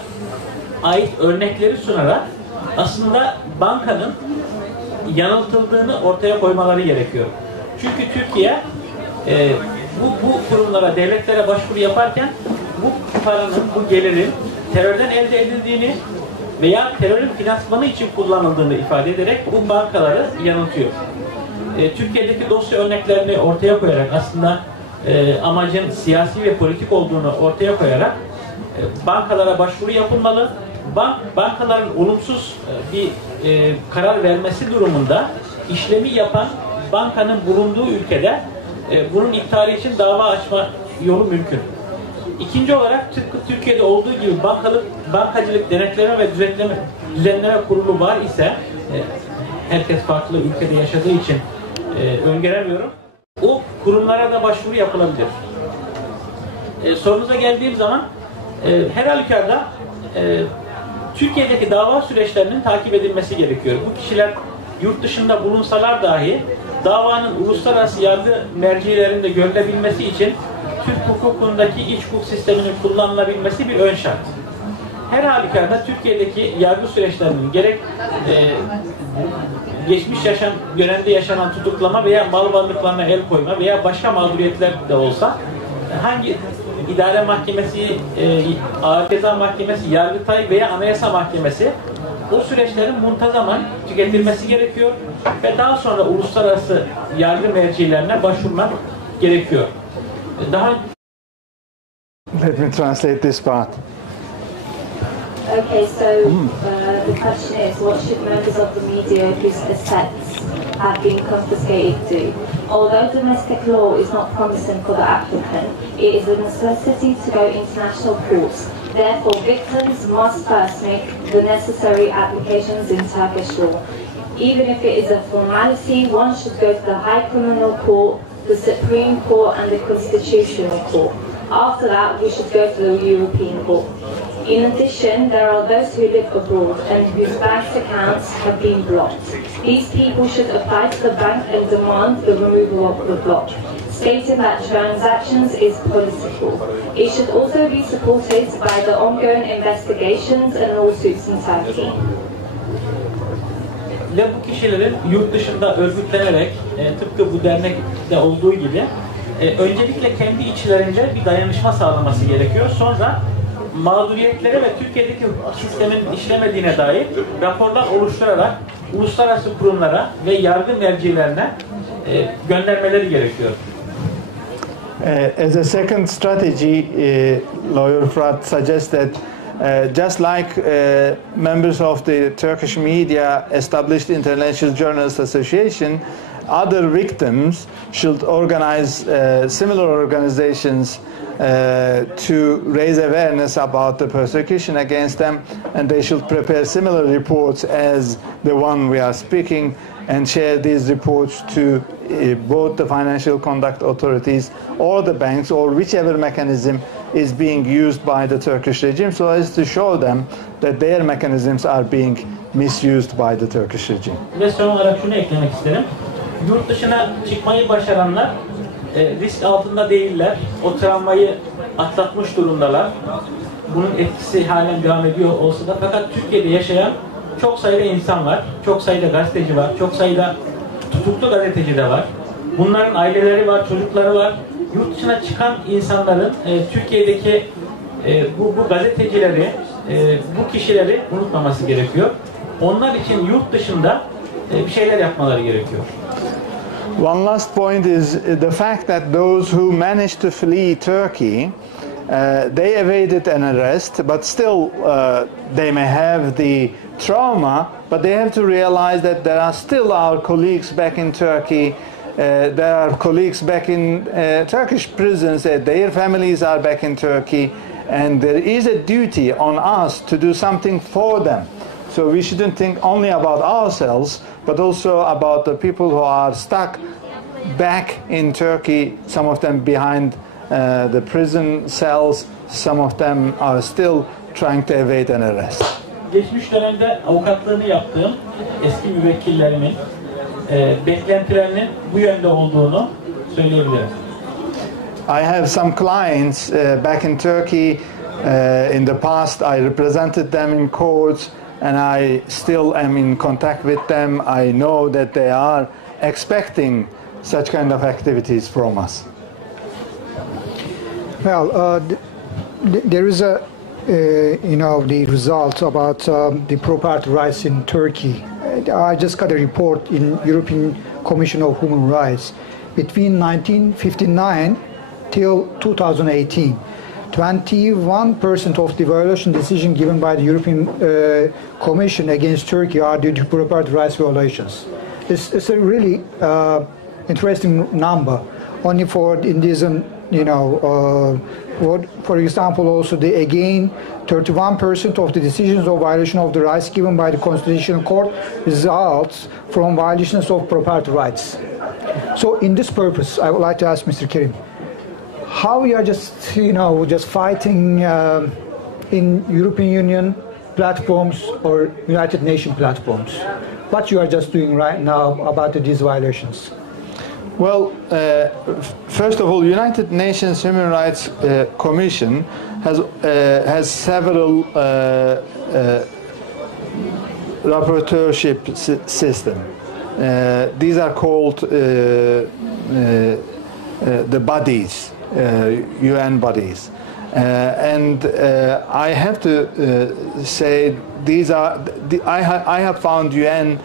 ait örnekleri sunarak aslında bankanın yanıltıldığını ortaya koymaları gerekiyor. Çünkü Türkiye bu kurumlara, devletlere başvuru yaparken bu paranın, bu gelirin terörden elde edildiğini veya terörün finansmanı için kullanıldığını ifade ederek bu bankaları yanıltıyor. Türkiye'deki dosya örneklerini ortaya koyarak aslında amacın siyasi ve politik olduğunu ortaya koyarak bankalara başvuru yapılmalı. Bankaların olumsuz bir karar vermesi durumunda işlemi yapan bankanın bulunduğu ülkede bunun iptali için dava açma yolu mümkün. İkinci olarak tıpkı Türkiye'de olduğu gibi bankacılık denetleme ve düzenleme kurulu var ise herkes farklı ülkede yaşadığı için öngöremiyorum. O kurumlara da başvuru yapılabilir. Sorunuza geldiğim zaman her halükarda Türkiye'deki dava süreçlerinin takip edilmesi gerekiyor. Bu kişiler yurt dışında bulunsalar dahi davanın uluslararası yargı mercilerinde görülebilmesi için Türk hukukundaki iç hukuk sisteminin kullanılabilmesi bir ön şart. Her halükarda Türkiye'deki yargı süreçlerinin gerek geçmiş dönemde yaşanan tutuklama veya mal varlıklarına el koyma veya başka mağduriyetler de olsa hangi idare mahkemesi, ağır ceza mahkemesi, yargıtay veya anayasa mahkemesi o süreçlerin muntazaman tüketilmesi gerekiyor ve daha sonra uluslararası yargı mercilerine başvurmak gerekiyor. Let me translate this part. Okay, so the question is, what should members of the media whose assets have been confiscated do? Although domestic law is not promising for the applicant, it is a necessity to go international courts. Therefore, victims must first make the necessary applications in Turkish law. Even if it is a formality, one should go to the High Criminal Court, the Supreme Court and the Constitutional Court. After that, we should go to the European Court. In addition, there are those who live abroad and whose bank accounts have been blocked. These people should apply to the bank and demand the removal of the block, stating that transactions is political. It should also be supported by the ongoing investigations and lawsuits in Turkey. Ve bu kişilerin yurt dışında örgütlenerek tıpkı bu dernekte olduğu gibi öncelikle kendi içlerinde bir dayanışma sağlaması gerekiyor. Sonra mağduriyetlere ve Türkiye'deki sistemin işlemediğine dair raporlar oluşturarak uluslararası kurumlara ve yargı mercilerine göndermeleri gerekiyor. As a second strategy, Lawyer Fırat suggests that just like members of the Turkish media established International Journalists Association, other victims should organize similar organizations to raise awareness about the persecution against them, and they should prepare similar reports as the one we are speaking and share these reports to both the financial conduct authorities or the banks or whichever mechanism is being used by the Turkish regime, so as to show them that their mechanisms are being misused by the Turkish regime. Ve son olarak şunu eklemek isterim. Yurt dışına çıkmayı başaranlar risk altında değiller. O travmayı atlatmış durumdalar. Bunun etkisi halen devam ediyor olsa da, fakat Türkiye'de yaşayan çok sayıda insan var. Çok sayıda gazeteci var. Çok sayıda tutuklu gazeteci de var. Bunların aileleri var, çocukları var. Yurt dışına çıkan insanların Türkiye'deki bu gazetecileri bu kişileri unutmaması gerekiyor. Onlar için yurt dışında bir şeyler yapmaları gerekiyor. One last point is the fact that those who managed to flee Turkey, they evaded an arrest, but still they may have the trauma, but they have to realize that there are still our colleagues back in Turkey, there are colleagues back in Turkish prisons, their families are back in Turkey, and there is a duty on us to do something for them. So we shouldn't think only about ourselves, but also about the people who are stuck back in Turkey, some of them behind the prison cells, some of them are still trying to evade an arrest. Geçmiş dönemde avukatlığını yaptığım eski müvekkillerimin beklentilerinin bu yönde olduğunu söyleyebilirim. I have some clients back in Turkey. In the past, I represented them in courts, and I still am in contact with them. I know that they are expecting such kind of activities from us. Well, there is a, the results about the property rights in Turkey. I just got a report in European Commission of Human Rights. Between 1959 till 2018, 21% of the violation decision given by the European Commission against Turkey are due to property rights violations. It's a really interesting number. Only for in this, for example, also again 31% of the decisions of violation of the rights given by the Constitutional Court results from violations of property rights. So, in this purpose, I would like to ask Mr. Kerim, how we are just fighting in European Union platforms or United Nations platforms. What you are just doing right now about these violations? Well, first of all, United Nations Human Rights Commission has several rapporteurship system. These are called the bodies, UN bodies. And I have to say these are I have found UN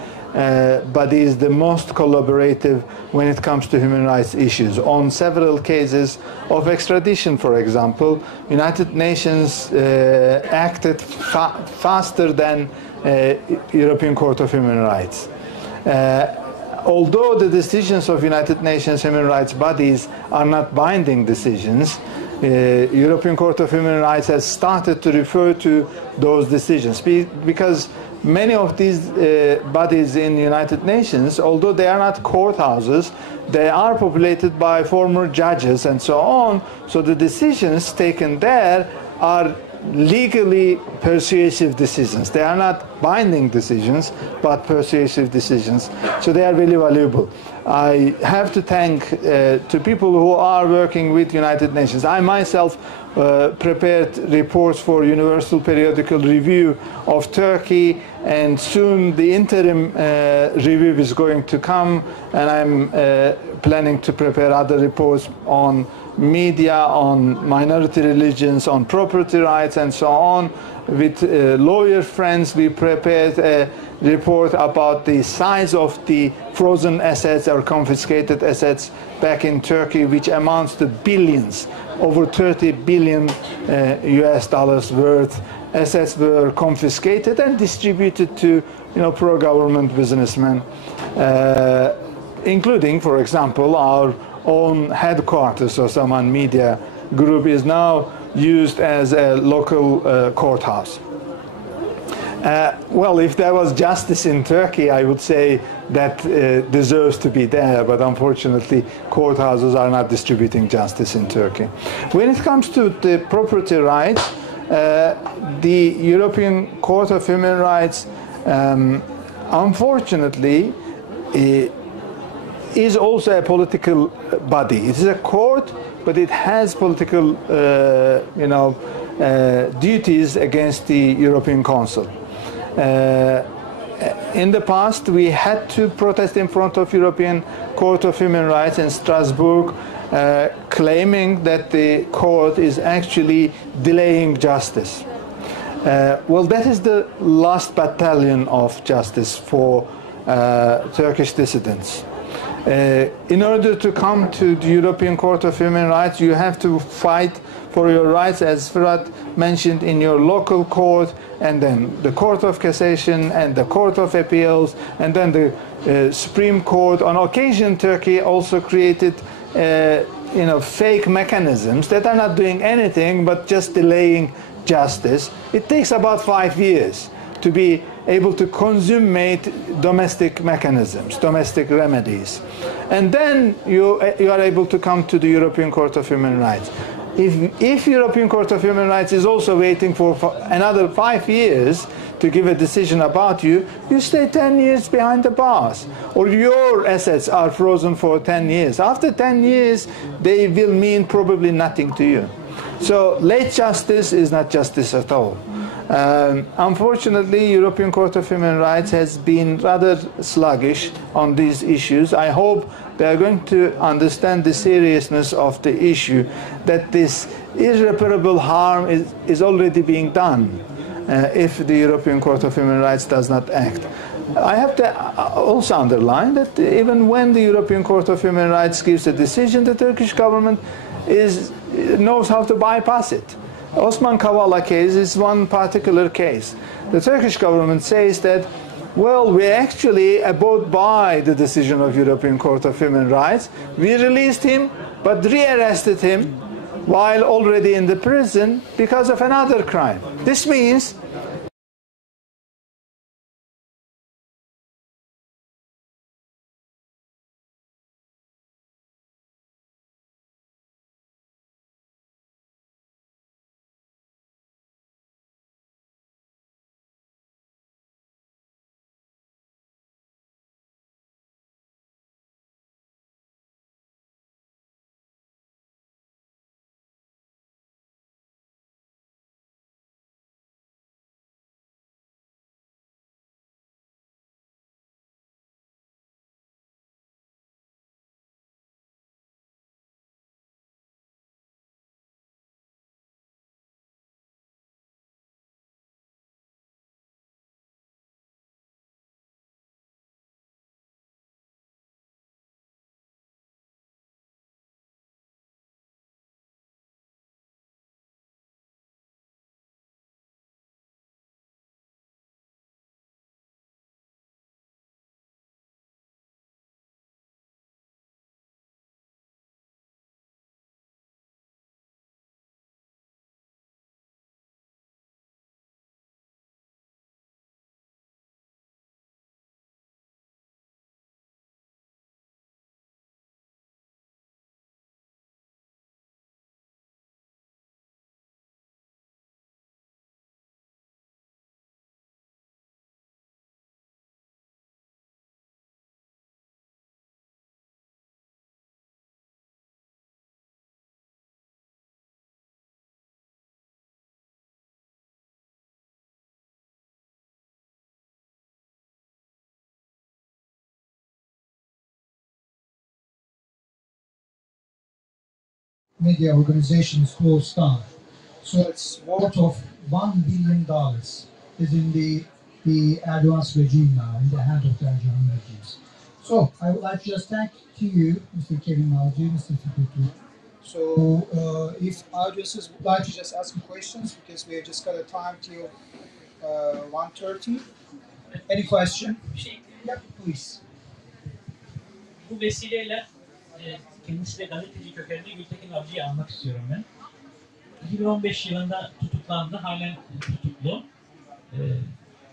bodies the most collaborative when it comes to human rights issues. On several cases of extradition, for example, United Nations acted faster than European Court of Human Rights. Although the decisions of United Nations human rights bodies are not binding decisions, European Court of Human Rights has started to refer to those decisions because many of these bodies in the United Nations, although they are not courthouses, they are populated by former judges and so on, so the decisions taken there are legally persuasive decisions. They are not binding decisions, but persuasive decisions. So they are very valuable. I have to thank to people who are working with United Nations. I myself prepared reports for Universal Periodical Review of Turkey, and soon the interim review is going to come, and I'm planning to prepare other reports on media, on minority religions, on property rights, and so on. With lawyer friends, we prepared a report about the size of the frozen assets or confiscated assets back in Turkey, which amounts to billions. Over 30 billion US dollars worth assets were confiscated and distributed to pro-government businessmen, including, for example, our own headquarters, Osman Media Group, is now used as a local courthouse. Well, if there was justice in Turkey, I would say that deserves to be there, but unfortunately courthouses are not distributing justice in Turkey. When it comes to the property rights, the European Court of Human Rights, unfortunately, is also a political body. It is a court, but it has political, duties against the European Council. In the past, we had to protest in front of European Court of Human Rights in Strasbourg, claiming that the court is actually delaying justice. Well, that is the last battalion of justice for Turkish dissidents. In order to come to the European Court of Human Rights, you have to fight for your rights, as Fırat mentioned, in your local court, and then the Court of Cassation, and the Court of Appeals, and then the Supreme Court. On occasion, Turkey also created fake mechanisms that are not doing anything but just delaying justice. It takes about 5 years to be able to consummate domestic mechanisms, domestic remedies. And then you are able to come to the European Court of Human Rights. If European Court of Human Rights is also waiting for another 5 years to give a decision about you, you stay 10 years behind the bars. Or your assets are frozen for 10 years. After 10 years, they will mean probably nothing to you. So late justice is not justice at all. Unfortunately, European Court of Human Rights has been rather sluggish on these issues. I hope they are going to understand the seriousness of the issue, that this irreparable harm is already being done if the European Court of Human Rights does not act. I have to also underline that even when the European Court of Human Rights gives a decision, the Turkish government knows how to bypass it. Osman Kavala case is one particular case. The Turkish government says that, well, we actually abode by the decision of European Court of Human Rights. We released him, but re-arrested him while already in the prison because of another crime. This means media organization is called Saat. So it's worth of $1 billion is in the Erdogan's regime now, in the hand of the Erdogan regimes. So I would like to just thank to you, Mr. Kerim, Mr. Fikret. So if audiences would like to just ask some questions, because we have just got a time till 1:30. Any question? Yep, please. Bu vesileyle kendisi de gazeteci kökenli Gültekin Avcı'yı almak istiyorum ben. 2015 yılında tutuklandı, halen tutuklu.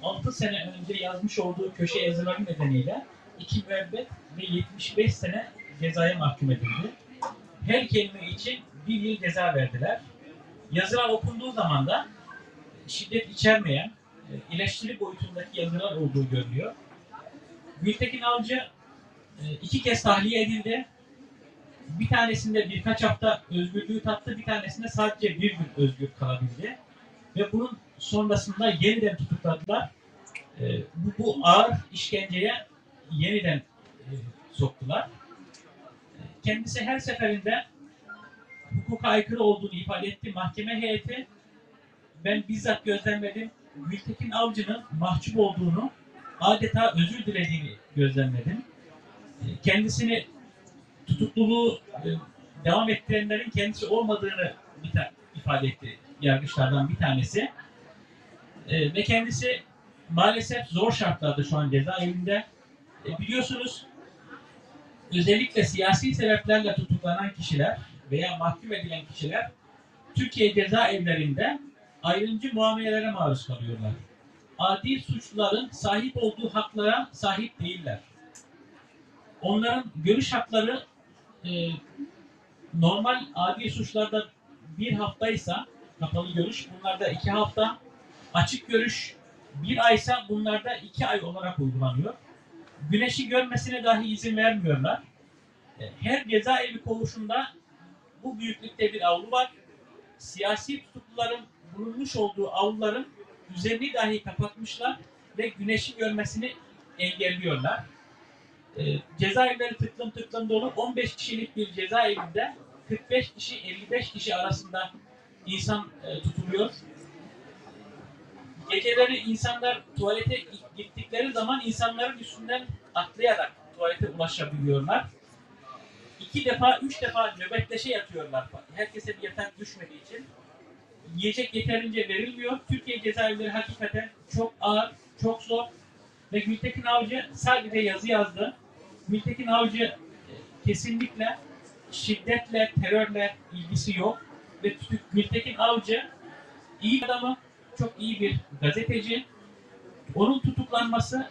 6 sene önce yazmış olduğu köşe yazıları nedeniyle 2 müebbet ve 75 sene cezaya mahkum edildi. Her kelime için 1 yıl ceza verdiler. Yazılar okunduğu zaman da şiddet içermeyen, eleştiri boyutundaki yazılar olduğu görülüyor. Gültekin Avcı 2 kez tahliye edildi. Bir tanesinde birkaç hafta özgürlüğü tattı, bir tanesinde sadece 1 gün özgür kalabildi. Ve bunun sonrasında yeniden tutukladılar. Bu ağır işkenceye yeniden soktular. Kendisi her seferinde hukuka aykırı olduğunu ifade etti. Mahkeme heyeti ben bizzat gözlemledim. Gültekin Avcı'nın mahcup olduğunu, adeta özür dilediğini gözlemledim. Kendisini tutukluluğu devam ettirenlerin kendisi olmadığını ifade etti yargıçlardan bir tanesi. Ve kendisi maalesef zor şartlarda şu an cezaevinde. Biliyorsunuz özellikle siyasi sebeplerle tutuklanan kişiler veya mahkum edilen kişiler Türkiye cezaevlerinde ayrımcı muamelelere maruz kalıyorlar. Adi suçluların sahip olduğu haklara sahip değiller. Onların görüş hakları normal adi suçlarda 1 haftaysa kapalı görüş, bunlarda 2 hafta, açık görüş 1 aysa bunlarda 2 ay olarak uygulanıyor. Güneşi görmesine dahi izin vermiyorlar. Her cezaevi koğuşunda bu büyüklükte bir avlu var. Siyasi tutukluların bulunmuş olduğu avluların üzerini dahi kapatmışlar ve güneşi görmesini engelliyorlar. Cezaevleri tıklım tıklım dolu. 15 kişilik bir cezaevinde 45 kişi 55 kişi arasında insan tutuluyor. Geceleri insanlar tuvalete gittikleri zaman insanların üstünden atlayarak tuvalete ulaşabiliyorlar. 2 defa, 3 defa nöbetleşe yatıyorlar. Herkese bir yatak düşmediği için. Yiyecek yeterince verilmiyor. Türkiye cezaevleri hakikaten çok ağır, çok zor. Ve Gültekin Avcı sadece yazı yazdı. Gültekin Avcı kesinlikle şiddetle, terörle ilgisi yok. Ve Gültekin Avcı iyi bir adamı, çok iyi bir gazeteci. Onun tutuklanması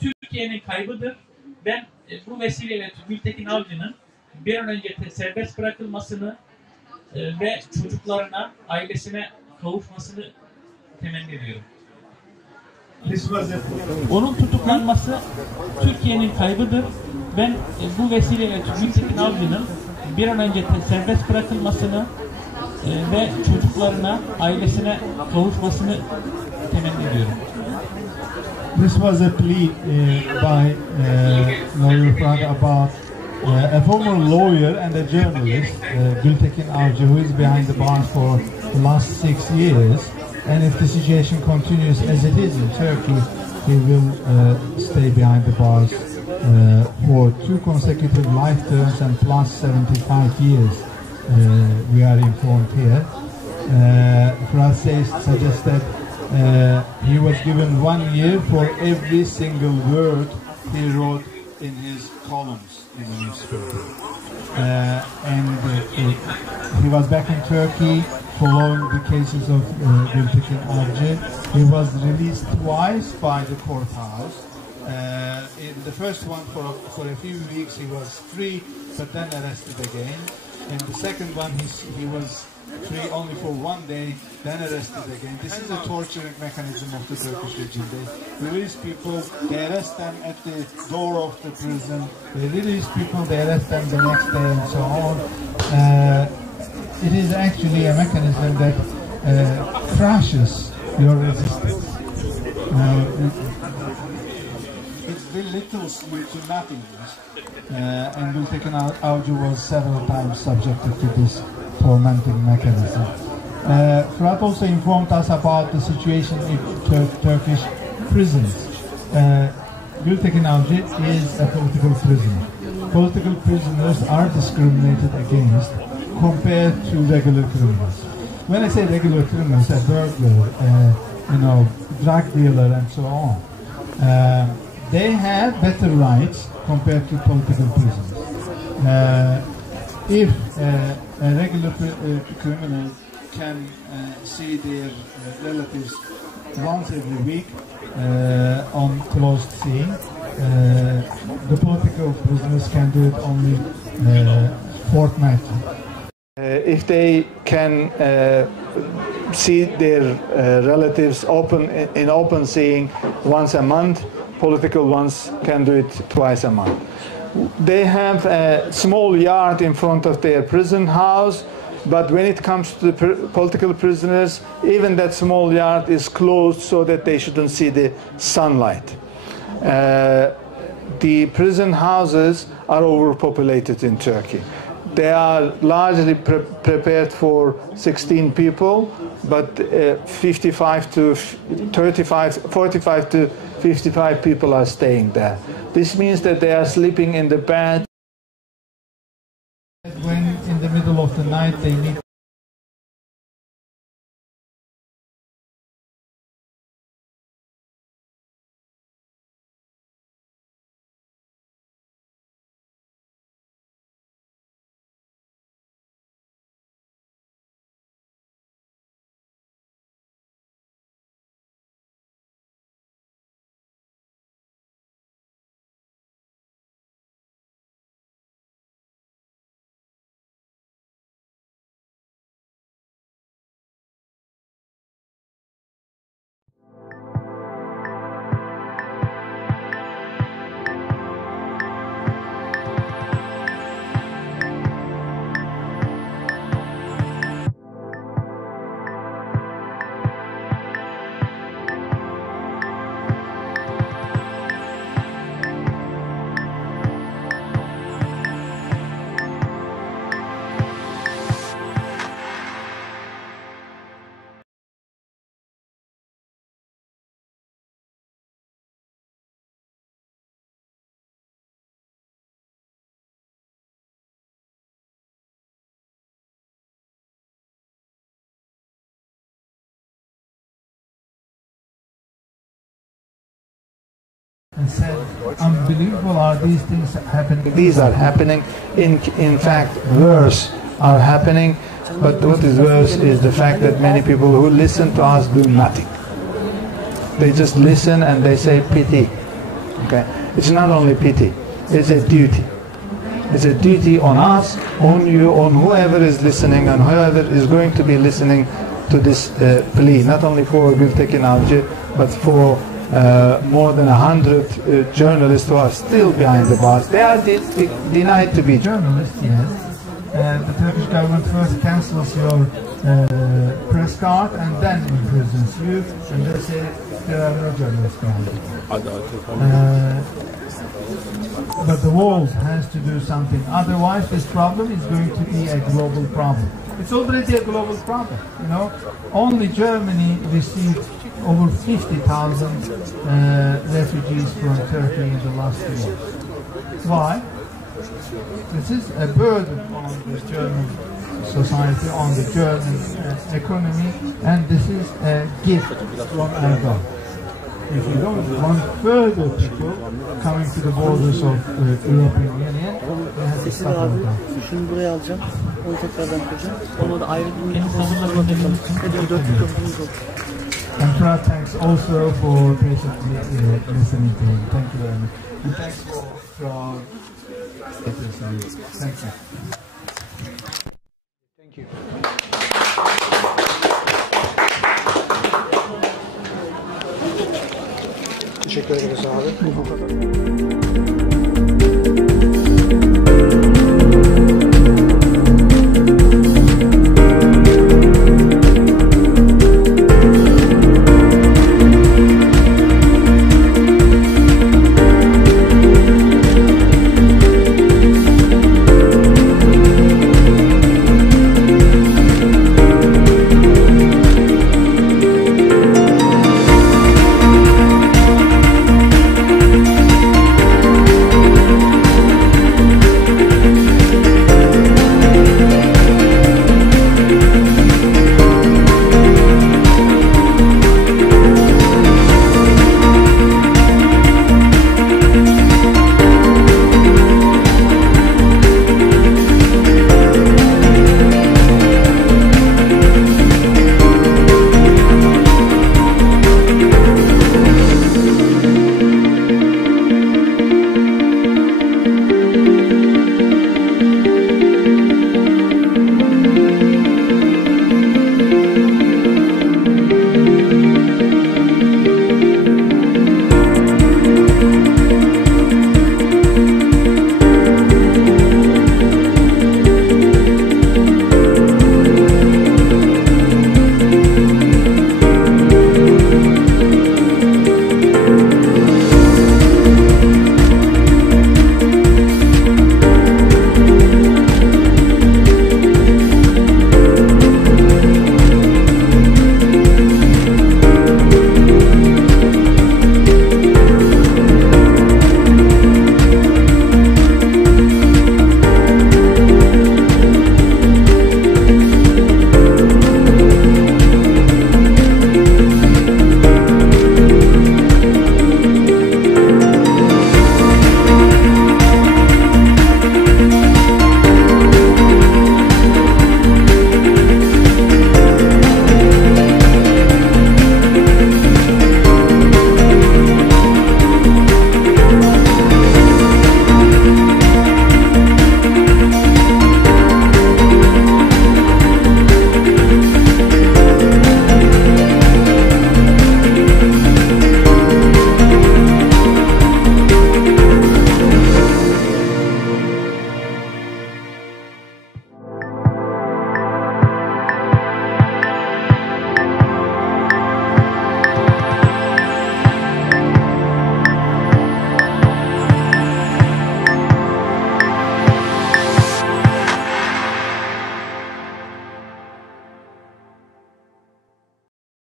Türkiye'nin kaybıdır. Ben bu vesileyle Gültekin Avcı'nın bir an önce serbest bırakılmasını ve çocuklarına, ailesine kavuşmasını temenni ediyorum. Onun tutuklanması Türkiye'nin kaybıdır. Ben bu vesileyle Gültekin Avcı'nın bir an önce serbest bırakılmasını ve çocuklarına, ailesine kavuşmasını temenni ediyorum. This was a plea by lawyer Frank about a former lawyer and a journalist, Gültekin Avcı, who is behind the bars for the last 6 years. And if the situation continues as it is in Turkey, he will stay behind the bars for 2 consecutive life terms and plus 75 years. We are informed here. Fırat suggests that he was given 1 year for every single word he wrote in his columns in the newspaper. He was back in Turkey following the cases of Gültekin Avcı. He was released twice by the courthouse. In the first one, for a few weeks, he was free, but then arrested again. In the second one, he was free only for 1 day, then arrested again. This is a torturing mechanism of the Turkish regime. They release people, they arrest them at the door of the prison, they release people, they arrest them the next day, and so on. It is actually a mechanism that crushes your resistance. It's belittles you to nothingness. And Gültekin Avcı was several times subjected to this tormenting mechanism. Fırat also informed us about the situation in Turkish prisons. Gültekin Avcı is a political prisoner. Political prisoners are discriminated against compared to regular criminals. When I say regular criminals, a burglar, drug dealer, and so on, they have better rights compared to political prisoners. If a regular criminal can see their relatives once every week on closed scene, the political prisoners can do it only fortnightly. If they can see their relatives in open seeing once a month, political ones can do it twice a month. They have a small yard in front of their prison house, but when it comes to the political prisoners, even that small yard is closed so that they shouldn't see the sunlight. The prison houses are overpopulated in Turkey. They are largely prepared for 16 people, but 45 to 35, 45 to 55 people are staying there. This means that they are sleeping in the bed. When in the middle of the night they need and said, unbelievable are these things happening. These are happening. In fact, worse are happening. But what is worse is the fact that many people who listen to us do nothing. They just listen and they say pity. Okay? It's not only pity, it's a duty. It's a duty on us, on you, on whoever is listening, and whoever is going to be listening to this plea, not only for Gültekin Avcı, but for more than 100 journalists who are still behind the bars. They are denied to be journalists, yes. The Turkish government first cancels your press card and then imprisons you, and they say there are no journalists behind it. But the world has to do something. Otherwise, this problem is going to be a global problem. It's already a global problem. You know, only Germany received over 50,000 refugees from Turkey in the last year. Why? This is a burden on the German society, on the German economy, and this is a gift from Erdogan. If you don't want further people coming to the borders of the European Union, you have to stop them. Şunu buraya alacağım, onu tekrardan koyacağım. Onu da ayrı bir savunma bakalım. Hadi 4 kapımız oldu. And thanks also for patiently listening to him. Thank you very much. And thanks for thank you. Thank you. Teşekkür ederiz abi.